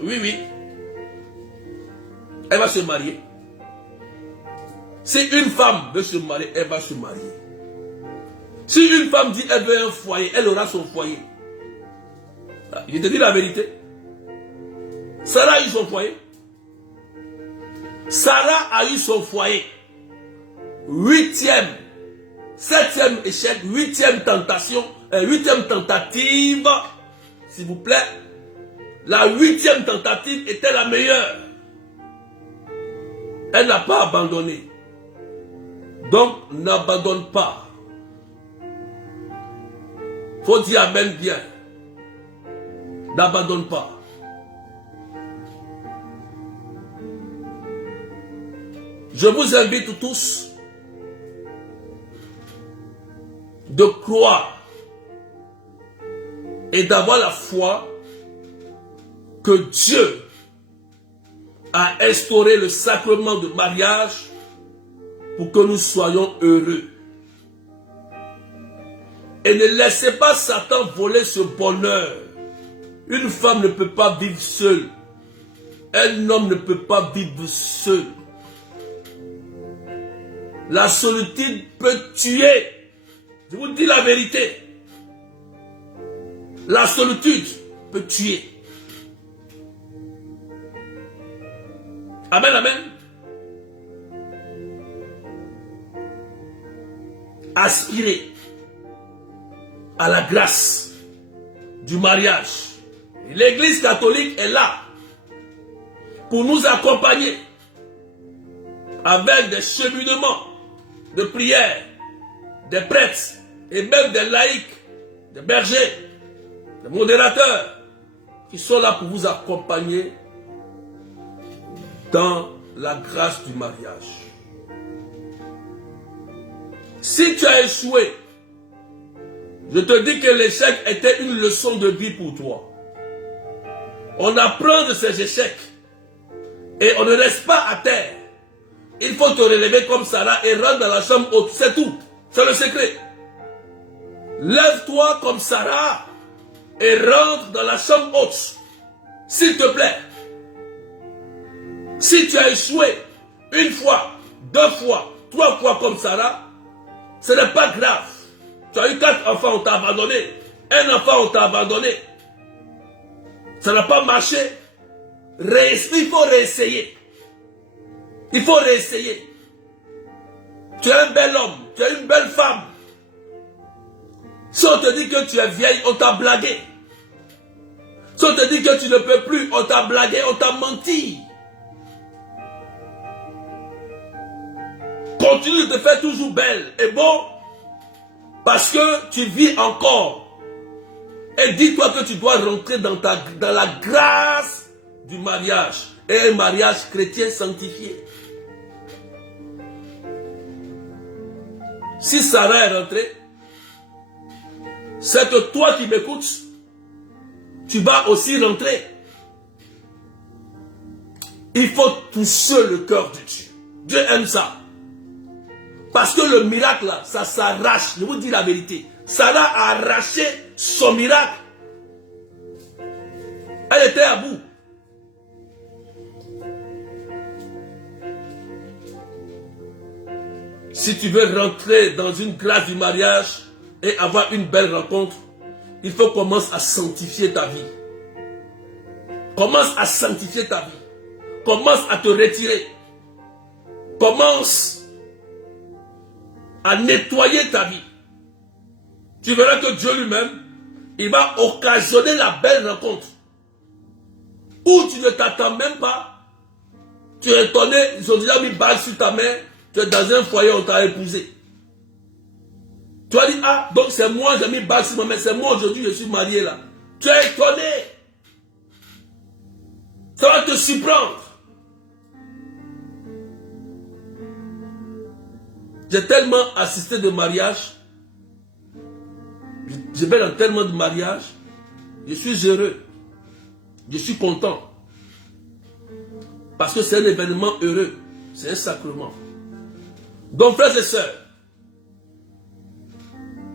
Oui, oui. Elle va se marier. Si une femme veut se marier, elle va se marier. Si une femme dit qu'elle veut un foyer, elle aura son foyer. Je te dis la vérité. Sarah a eu son foyer. Sarah a eu son foyer. 8e, 7e échec, 8e tentation, 8e tentative, s'il vous plaît. La 8e tentative était la meilleure. Elle n'a pas abandonné. Donc, n'abandonne pas. Faut dire amen bien. N'abandonne pas. Je vous invite tous de croire et d'avoir la foi que Dieu a instauré le sacrement de mariage pour que nous soyons heureux. Et ne laissez pas Satan voler ce bonheur. Une femme ne peut pas vivre seule. Un homme ne peut pas vivre seul. La solitude peut tuer. Je vous dis la vérité. La solitude peut tuer. Amen, amen. Aspirez à la grâce du mariage. L'Église catholique est là pour nous accompagner avec des cheminements de prière, des prêtres et même des laïcs, des bergers, des modérateurs qui sont là pour vous accompagner dans la grâce du mariage. Si tu as échoué, je te dis que l'échec était une leçon de vie pour toi. On apprend de ces échecs et on ne reste pas à terre. Il faut te relever comme Sarah et rentrer dans la chambre haute, c'est tout. C'est le secret. Lève-toi comme Sarah et rentre dans la chambre haute. S'il te plaît. Si tu as échoué une fois, 2 fois, 3 fois comme Sarah, ce n'est pas grave. Tu as eu 4 enfants, on t'a abandonné. 1 enfant, on t'a abandonné. Ça n'a pas marché. Il faut réessayer. Il faut réessayer. Tu es un bel homme, tu es une belle femme. Si on te dit que tu es vieille, on t'a blagué. Si on te dit que tu ne peux plus, on t'a blagué, on t'a menti. Continue de te faire toujours belle et beau parce que tu vis encore. Et dis-toi que tu dois rentrer dans la grâce du mariage. Et un mariage chrétien sanctifié. Si Sarah est rentrée, c'est que toi qui m'écoutes, tu vas aussi rentrer. Il faut toucher le cœur de Dieu. Dieu aime ça. Parce que le miracle là, ça s'arrache. Je vous dis la vérité. Sarah a arraché son miracle. Elle était à bout. Si tu veux rentrer dans une grâce du mariage et avoir une belle rencontre, il faut commencer à sanctifier ta vie. Commence à sanctifier ta vie. Commence à te retirer. Commence à nettoyer ta vie. Tu verras que Dieu lui-même, il va occasionner la belle rencontre. Où tu ne t'attends même pas. Tu es étonné, ils ont déjà mis bague sur ta main. Tu es dans un foyer, on t'a épousé. Tu as dit, ah, donc c'est moi, j'ai mis bague sur ma main, c'est moi aujourd'hui, je suis marié là. Tu es étonné. Ça va te surprendre. J'ai tellement assisté de mariages. Je vais dans tellement de mariages. Je suis heureux. Je suis content. Parce que c'est un événement heureux. C'est un sacrement. Donc, frères et sœurs,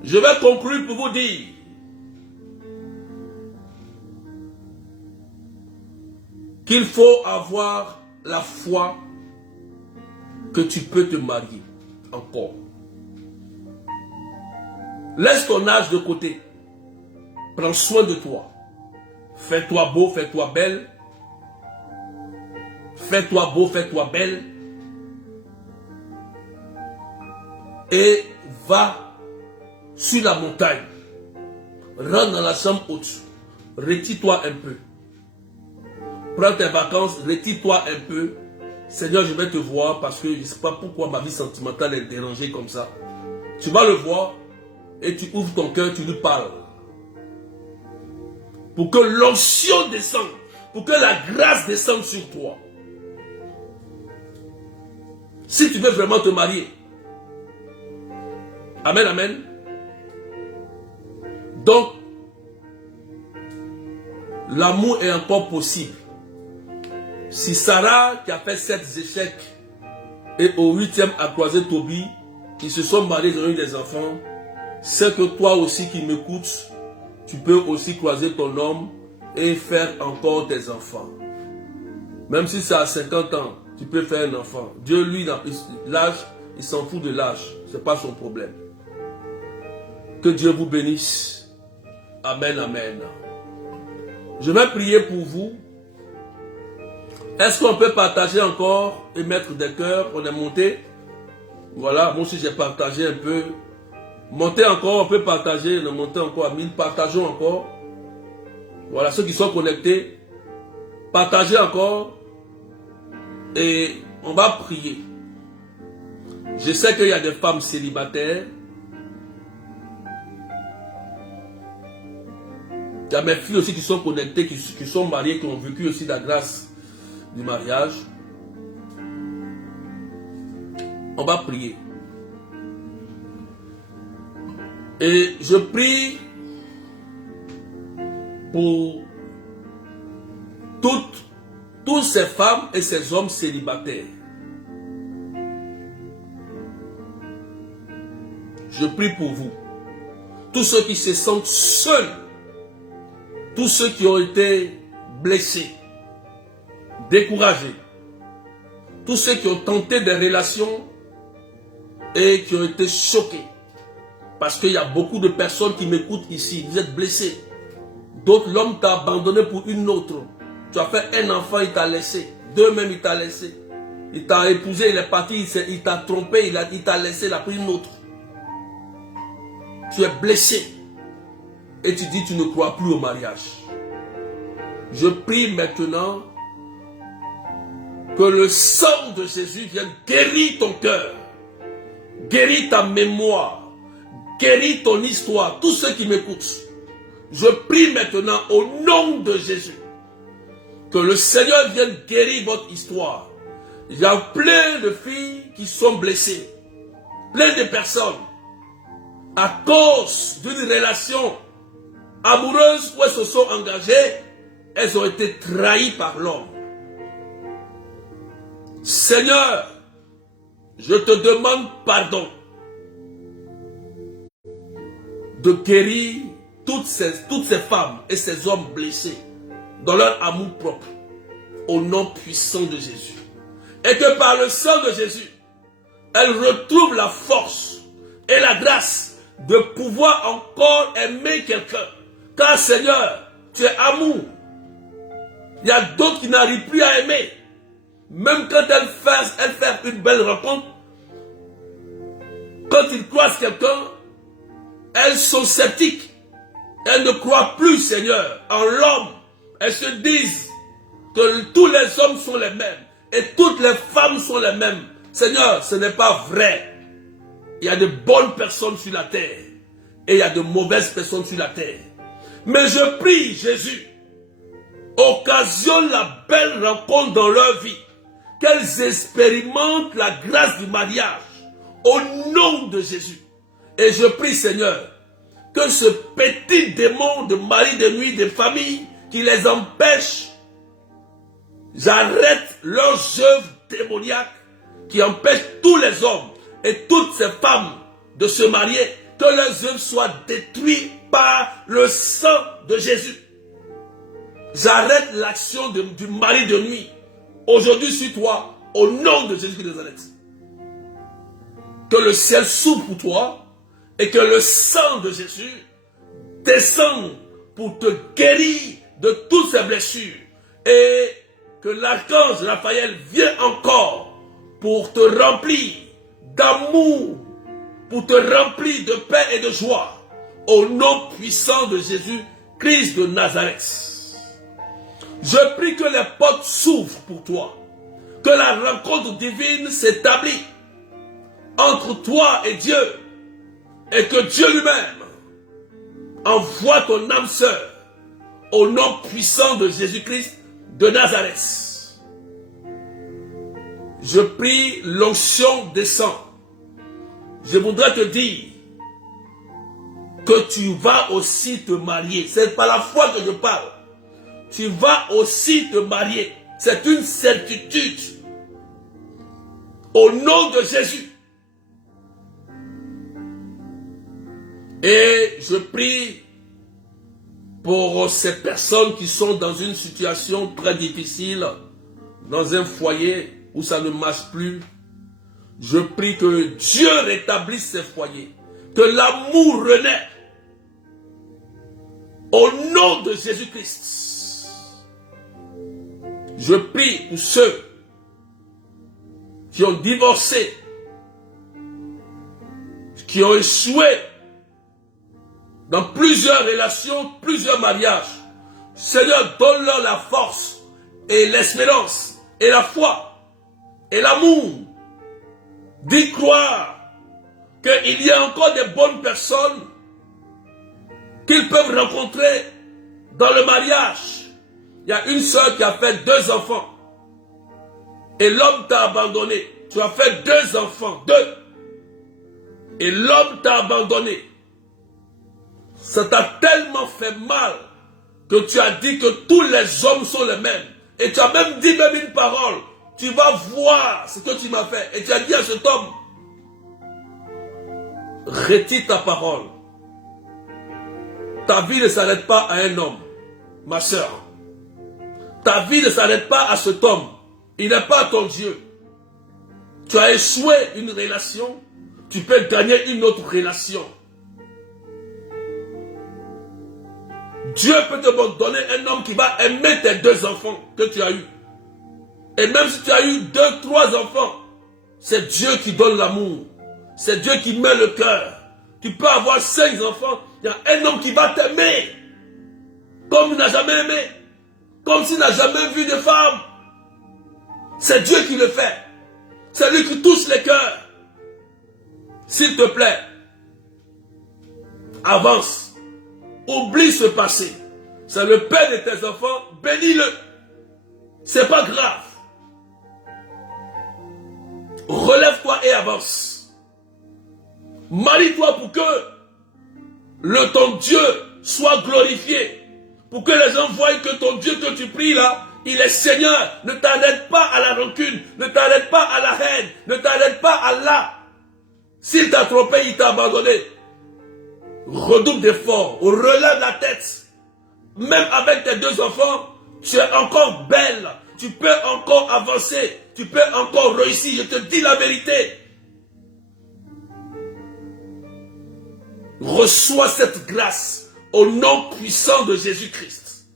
je vais conclure pour vous dire qu'il faut avoir la foi que tu peux te marier encore. Laisse ton âge de côté. Prends soin de toi. Fais-toi beau, fais-toi belle. Fais-toi beau, fais-toi belle. Et va sur la montagne. Rentre dans la chambre haute. Retire-toi un peu. Prends tes vacances, retire-toi un peu. Seigneur, je vais te voir parce que je ne sais pas pourquoi ma vie sentimentale est dérangée comme ça. Tu vas le voir et tu ouvres ton cœur, tu lui parles. Pour que l'onction descende, pour que la grâce descende sur toi. Si tu veux vraiment te marier. Amen, amen. Donc, l'amour est encore possible. Si Sarah, qui a fait 7 échecs, et au 8e a croisé Tobie, ils se sont mariés, ils ont eu des enfants. C'est que toi aussi qui m'écoutes, tu peux aussi croiser ton homme et faire encore des enfants. Même si c'est à 50 ans, tu peux faire un enfant. Dieu, lui, l'âge, il s'en fout de l'âge. Ce n'est pas son problème. Que Dieu vous bénisse. Amen, amen. Je vais prier pour vous. Est-ce qu'on peut partager encore et mettre des cœurs? On est monté. Voilà, moi aussi j'ai partagé un peu. Montez encore, on peut partager. On est monté encore à 1000. Partageons encore. Voilà, ceux qui sont connectés. Partagez encore. Et on va prier. Je sais qu'il y a des femmes célibataires. Il y a mes filles aussi qui sont connectées, qui sont mariées, qui ont vécu aussi la grâce du mariage. On va prier. Et je prie pour toutes ces femmes et ces hommes célibataires. Je prie pour vous. Tous ceux qui se sentent seuls. Tous ceux qui ont été blessés, découragés. Tous ceux qui ont tenté des relations et qui ont été choqués. Parce qu'il y a beaucoup de personnes qui m'écoutent ici. Vous êtes blessés. D'autres, l'homme t'a abandonné pour une autre. Tu as fait un enfant, il t'a laissé. Deux même, il t'a laissé. Il t'a épousé, il est parti, il t'a trompé, il t'a laissé, il a pris une autre. Tu es blessé. Et tu dis, tu ne crois plus au mariage. Je prie maintenant que le sang de Jésus vienne guérir ton cœur, guérir ta mémoire, guérir ton histoire, tous ceux qui m'écoutent. Je prie maintenant au nom de Jésus que le Seigneur vienne guérir votre histoire. Il y a plein de filles qui sont blessées, plein de personnes à cause d'une relation amoureuse où elles se sont engagées, elles ont été trahies par l'homme. Seigneur, je te demande pardon de guérir toutes ces femmes et ces hommes blessés dans leur amour propre au nom puissant de Jésus. Et que par le sang de Jésus, elles retrouvent la force et la grâce de pouvoir encore aimer quelqu'un. Car Seigneur, tu es amour. Il y a d'autres qui n'arrivent plus à aimer. Même quand elles font une belle rencontre, quand ils croisent quelqu'un, elles sont sceptiques. Elles ne croient plus, Seigneur, en l'homme. Elles se disent que tous les hommes sont les mêmes et toutes les femmes sont les mêmes. Seigneur, ce n'est pas vrai. Il y a de bonnes personnes sur la terre et il y a de mauvaises personnes sur la terre. Mais je prie, Jésus, occasionne la belle rencontre dans leur vie, qu'elles expérimentent la grâce du mariage au nom de Jésus. Et je prie, Seigneur, que ce petit démon de mari de nuit des familles qui les empêche, j'arrête leurs œuvres démoniaques qui empêchent tous les hommes et toutes ces femmes de se marier, que leurs œuvres soient détruites par le sang de Jésus. J'arrête l'action du mari de nuit aujourd'hui sur toi au nom de Jésus de Nazareth. Que le ciel s'ouvre pour toi et que le sang de Jésus descende pour te guérir de toutes ces blessures et que l'archange Raphaël vienne encore pour te remplir d'amour, pour te remplir de paix et de joie au nom puissant de Jésus Christ de Nazareth. Je prie que les portes s'ouvrent pour toi, que la rencontre divine s'établit entre toi et Dieu et que Dieu lui-même envoie ton âme sœur au nom puissant de Jésus-Christ de Nazareth. Je prie l'onction descend. Je voudrais te dire que tu vas aussi te marier. C'est par la foi que je parle. Tu vas aussi te marier. C'est une certitude. Au nom de Jésus. Et je prie pour ces personnes qui sont dans une situation très difficile, dans un foyer où ça ne marche plus. Je prie que Dieu rétablisse ces foyers, que l'amour renaît. Au nom de Jésus-Christ. Je prie pour ceux qui ont divorcé, qui ont échoué dans plusieurs relations, plusieurs mariages. Seigneur, donne-leur la force et l'espérance et la foi et l'amour d'y croire qu'il y a encore des bonnes personnes qu'ils peuvent rencontrer dans le mariage. Il y a une sœur qui a fait 2 enfants et l'homme t'a abandonné. Tu as fait 2 enfants, 2, et l'homme t'a abandonné. Ça t'a tellement fait mal que tu as dit que tous les hommes sont les mêmes. Et tu as même dit même une parole. Tu vas voir ce que tu m'as fait. Et tu as dit à cet homme, retire ta parole. Ta vie ne s'arrête pas à un homme, ma soeur. Ta vie ne s'arrête pas à cet homme. Il n'est pas ton Dieu. Tu as échoué une relation, tu peux gagner une autre relation. Dieu peut te donner un homme qui va aimer tes 2 enfants que tu as eus. Et même si tu as eu 2, 3 enfants, c'est Dieu qui donne l'amour. C'est Dieu qui met le cœur. Tu peux avoir 5 enfants, il y a un homme qui va t'aimer comme il n'a jamais aimé, comme s'il n'a jamais vu de femme. C'est Dieu qui le fait. C'est lui qui touche les cœurs. S'il te plaît, avance. Oublie ce passé. C'est le père de tes enfants. Bénis-le. C'est pas grave. Relève-toi et avance. Marie-toi pour que ton Dieu soit glorifié. Pour que les gens voient que ton Dieu que tu pries là, il est Seigneur. Ne t'arrête pas à la rancune. Ne t'arrête pas à la haine. Ne t'arrête pas à là. S'il t'a trompé, il t'a abandonné. Redouble d'efforts, relève la tête. Même avec tes 2 enfants, tu es encore belle. Tu peux encore avancer. Tu peux encore réussir. Je te dis la vérité. Reçois cette grâce au nom puissant de Jésus-Christ.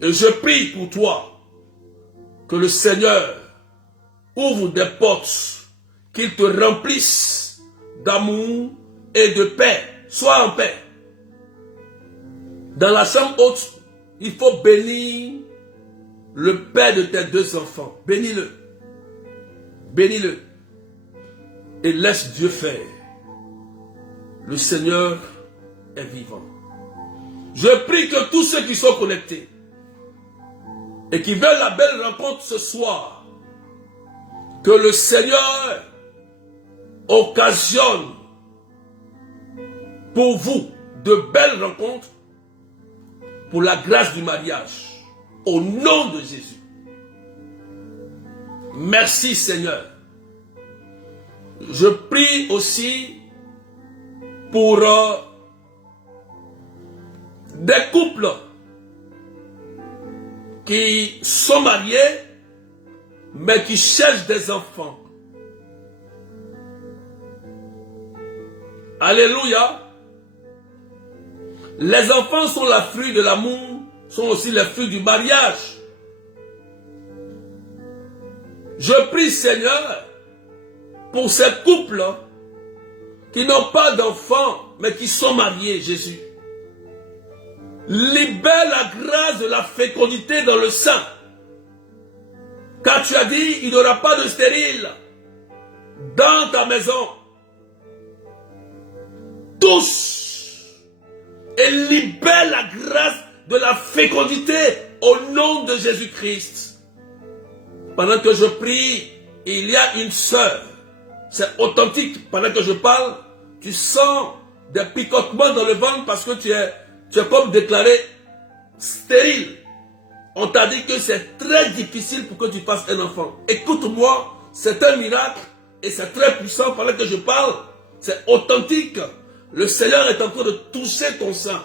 Et je prie pour toi que le Seigneur ouvre des portes, qu'il te remplisse d'amour et de paix. Sois en paix. Dans la chambre haute, il faut bénir le père de tes 2 enfants. Bénis-le. Bénis-le. Et laisse Dieu faire. Le Seigneur est vivant. Je prie que tous ceux qui sont connectés et qui veulent la belle rencontre ce soir, que le Seigneur occasionne pour vous de belles rencontres pour la grâce du mariage. Au nom de Jésus. Merci Seigneur. Je prie aussi pour des couples qui sont mariés mais qui cherchent des enfants. Alléluia. Les enfants sont le fruit de l'amour, sont aussi les fruits du mariage. Je prie Seigneur pour ces couples qui n'ont pas d'enfants mais qui sont mariés, Jésus. Libère la grâce de la fécondité dans le sein. Car tu as dit, il n'y aura pas de stérile dans ta maison. Tous et libère la grâce de la fécondité au nom de Jésus-Christ. Pendant que je prie, il y a une sœur. C'est authentique. Pendant que je parle, tu sens des picotements dans le ventre parce que tu es comme déclaré stérile. On t'a dit que c'est très difficile pour que tu fasses un enfant. Écoute-moi, C'est un miracle et c'est très puissant. Pendant que je parle, c'est authentique. Le Seigneur est en train de toucher ton sein.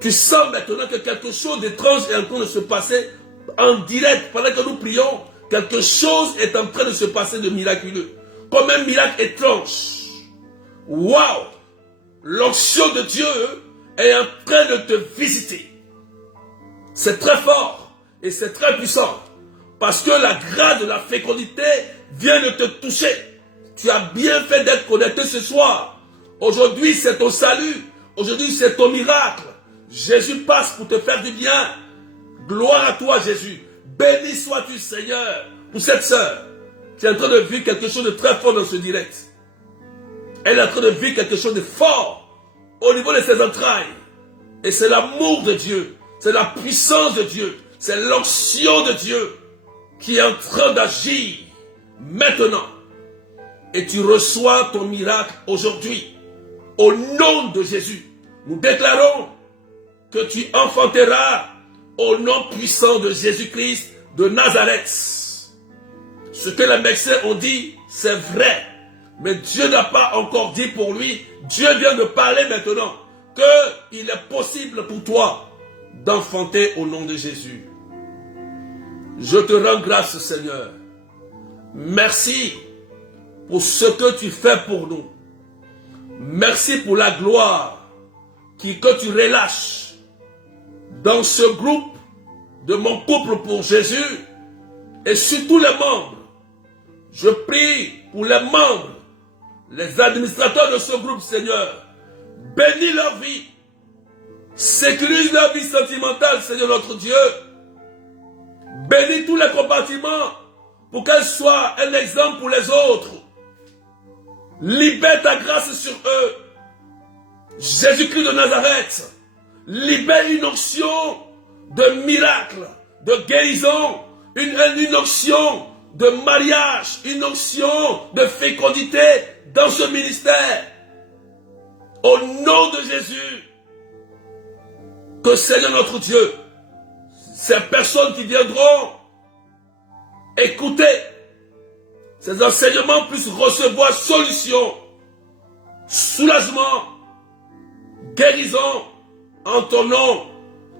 Tu sens maintenant que quelque chose d'étrange est en train de se passer en direct. Pendant que nous prions, quelque chose est en train de se passer de miraculeux. Comme un miracle étrange. Waouh! L'onction de Dieu est en train de te visiter. C'est très fort et c'est très puissant. Parce que la grâce de la fécondité vient de te toucher. Tu as bien fait d'être connecté ce soir. Aujourd'hui, c'est ton salut. Aujourd'hui, c'est ton miracle. Jésus passe pour te faire du bien. Gloire à toi, Jésus. Béni sois-tu, Seigneur, pour cette sœur qui est en train de vivre quelque chose de très fort dans ce direct. Elle est en train de vivre quelque chose de fort au niveau de ses entrailles. Et c'est l'amour de Dieu. C'est la puissance de Dieu. C'est l'onction de Dieu qui est en train d'agir maintenant. Et tu reçois ton miracle aujourd'hui. Au nom de Jésus, nous déclarons que tu enfanteras au nom puissant de Jésus-Christ de Nazareth. Ce que les médecins ont dit, c'est vrai. Mais Dieu n'a pas encore dit pour lui. Dieu vient de parler maintenant qu'il est possible pour toi d'enfanter au nom de Jésus. Je te rends grâce, Seigneur. Merci pour ce que tu fais pour nous. Merci pour la gloire que tu relâches dans ce groupe de mon couple pour Jésus et sur tous les membres. Je prie pour les membres, les administrateurs de ce groupe, Seigneur. Bénis leur vie. Sécurise leur vie sentimentale, Seigneur notre Dieu. Bénis tous les compartiments pour qu'elles soient un exemple pour les autres. Libère ta grâce sur eux. Jésus-Christ de Nazareth, libère une onction de miracle, de guérison, une onction de mariage, une onction de fécondité dans ce ministère. Au nom de Jésus, que Seigneur notre Dieu, ces personnes qui viendront écouter ces enseignements puissent recevoir solution, soulagement, guérison en ton nom.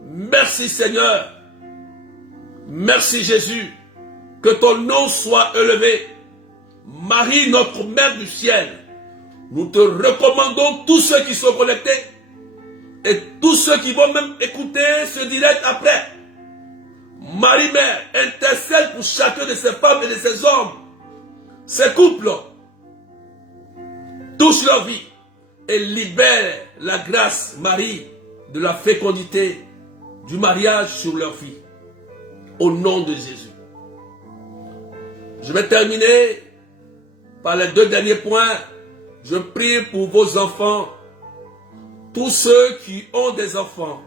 Merci Seigneur. Merci Jésus. Que ton nom soit élevé. Marie, notre Mère du ciel, nous te recommandons tous ceux qui sont connectés et tous ceux qui vont même écouter ce direct après. Marie-Mère, intercède pour chacun de ces femmes et de ces hommes. Ces couples, touche leur vie et libère la grâce, Marie, de la fécondité, du mariage sur leur vie. Au nom de Jésus. Je vais terminer par les 2 derniers points. Je prie pour vos enfants, tous ceux qui ont des enfants.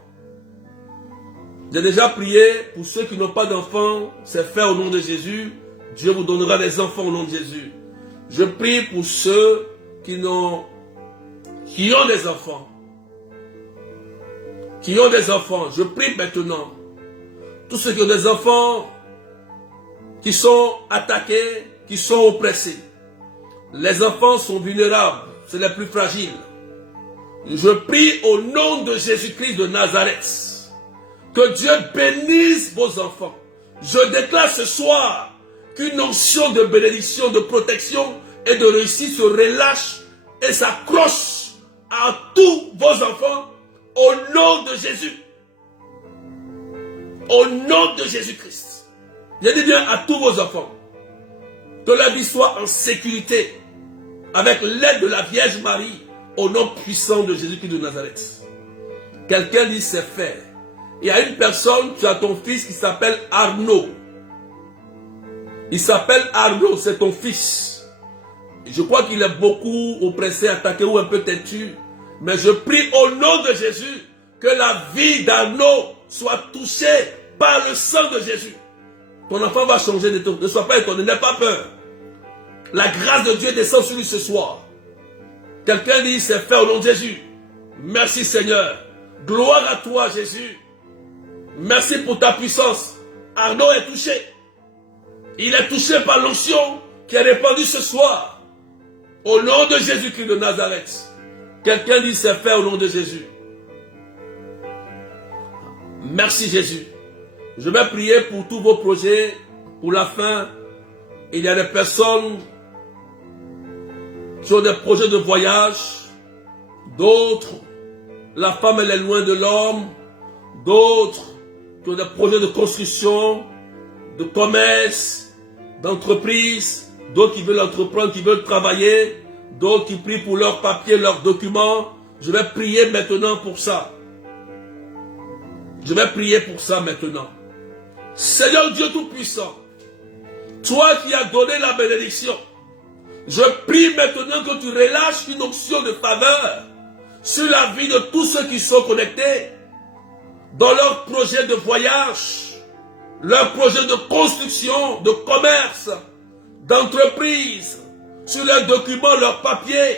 J'ai déjà prié pour ceux qui n'ont pas d'enfants, c'est fait au nom de Jésus. Dieu vous donnera des enfants au nom de Jésus. Je prie pour ceux qui ont des enfants. Qui ont des enfants. Je prie maintenant. Tous ceux qui ont des enfants qui sont attaqués, qui sont oppressés. Les enfants sont vulnérables, c'est les plus fragiles. Je prie au nom de Jésus-Christ de Nazareth. Que Dieu bénisse vos enfants. Je déclare ce soir qu'une onction de bénédiction, de protection et de réussite se relâche et s'accroche à tous vos enfants au nom de Jésus. Au nom de Jésus-Christ. Je dis bien à tous vos enfants. Que la vie soit en sécurité avec l'aide de la Vierge Marie au nom puissant de Jésus-Christ de Nazareth. Quelqu'un dit c'est fait. Il y a une personne, tu as ton fils qui s'appelle Arnaud. Il s'appelle Arnaud, c'est ton fils. Je crois qu'il est beaucoup oppressé, attaqué ou un peu têtu. Mais je prie au nom de Jésus que la vie d'Arnaud soit touchée par le sang de Jésus. Ton enfant va changer de tout. Ne sois pas étonné, n'aie pas peur. La grâce de Dieu descend sur lui ce soir. Quelqu'un dit, c'est fait au nom de Jésus. Merci Seigneur. Gloire à toi Jésus. Merci pour ta puissance. Arnaud est touché. Il est touché par l'onction qui est répandue ce soir. Au nom de Jésus-Christ de Nazareth. Quelqu'un dit c'est fait au nom de Jésus. Merci Jésus. Je vais prier pour tous vos projets, pour la fin. Il y a des personnes qui ont des projets de voyage. D'autres, la femme elle est loin de l'homme. D'autres qui ont des projets de construction, de commerce, d'entreprise. D'autres qui veulent entreprendre, qui veulent travailler. D'autres qui prient pour leurs papiers, leurs documents. Je vais prier maintenant pour ça. Je vais prier pour ça maintenant. Seigneur Dieu Tout-Puissant, toi qui as donné la bénédiction, je prie maintenant que tu relâches une onction de faveur sur la vie de tous ceux qui sont connectés dans leurs projets de voyage, leurs projets de construction, de commerce, d'entreprise, sur leurs documents, leurs papiers,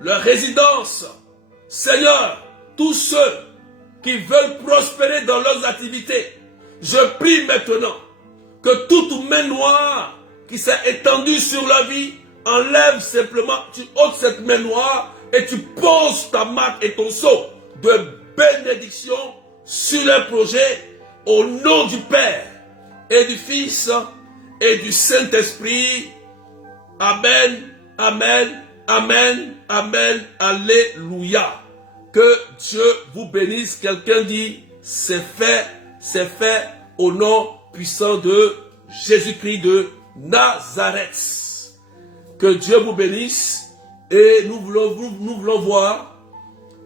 leurs résidences. Seigneur, tous ceux qui veulent prospérer dans leurs activités, je prie maintenant que toute main noire qui s'est étendue sur la vie, enlève simplement, tu ôtes cette main noire et tu poses ta marque et ton sceau de bénédiction sur les projets au nom du Père et du Fils et du Saint-Esprit. Amen, amen, amen, amen, alléluia. Que Dieu vous bénisse. Quelqu'un dit, c'est fait au nom puissant de Jésus-Christ de Nazareth. Que Dieu vous bénisse. Et nous voulons voir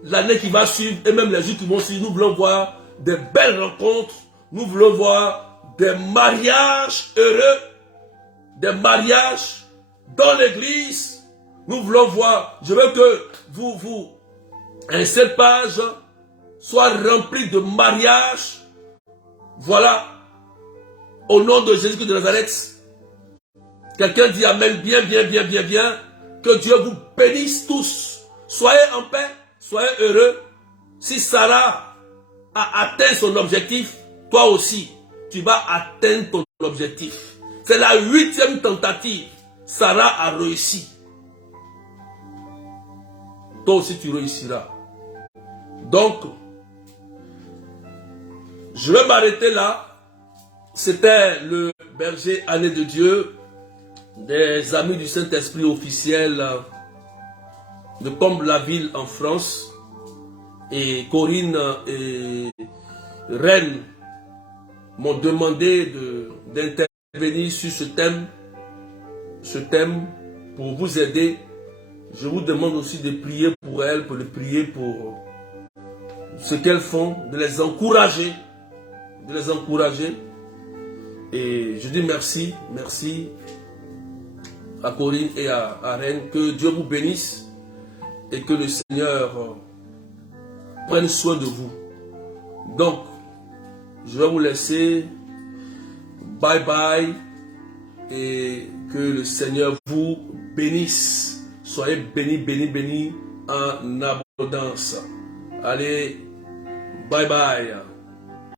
l'année qui va suivre et même les jours qui vont suivre. Nous voulons voir des belles rencontres. Nous voulons voir des mariages heureux. Des mariages dans l'église. Nous voulons voir. Je veux que cette page soit remplie de mariages. Voilà. Au nom de Jésus de Nazareth. Quelqu'un dit amen. Bien. Que Dieu vous bénisse tous. Soyez en paix. Soyez heureux. Si Sarah a atteint son objectif, toi aussi, tu vas atteindre ton objectif. C'est la 8e tentative. Sarah a réussi. Toi aussi, tu réussiras. Donc, je vais m'arrêter là. C'était le berger Année de Dieu, des amis du Saint-Esprit officiels de Comble-la-Ville en France. Et Corinne et Rennes m'ont demandé d'intervenir sur ce thème pour vous aider. Je vous demande aussi de prier pour elles, de prier pour ce qu'elles font, de les encourager. Et je dis merci à Corinne et à Rennes. Que Dieu vous bénisse et que le Seigneur prenne soin de vous. Donc, je vais vous laisser. Bye bye. Et que le Seigneur vous bénisse. Soyez bénis en abondance. Allez, bye bye.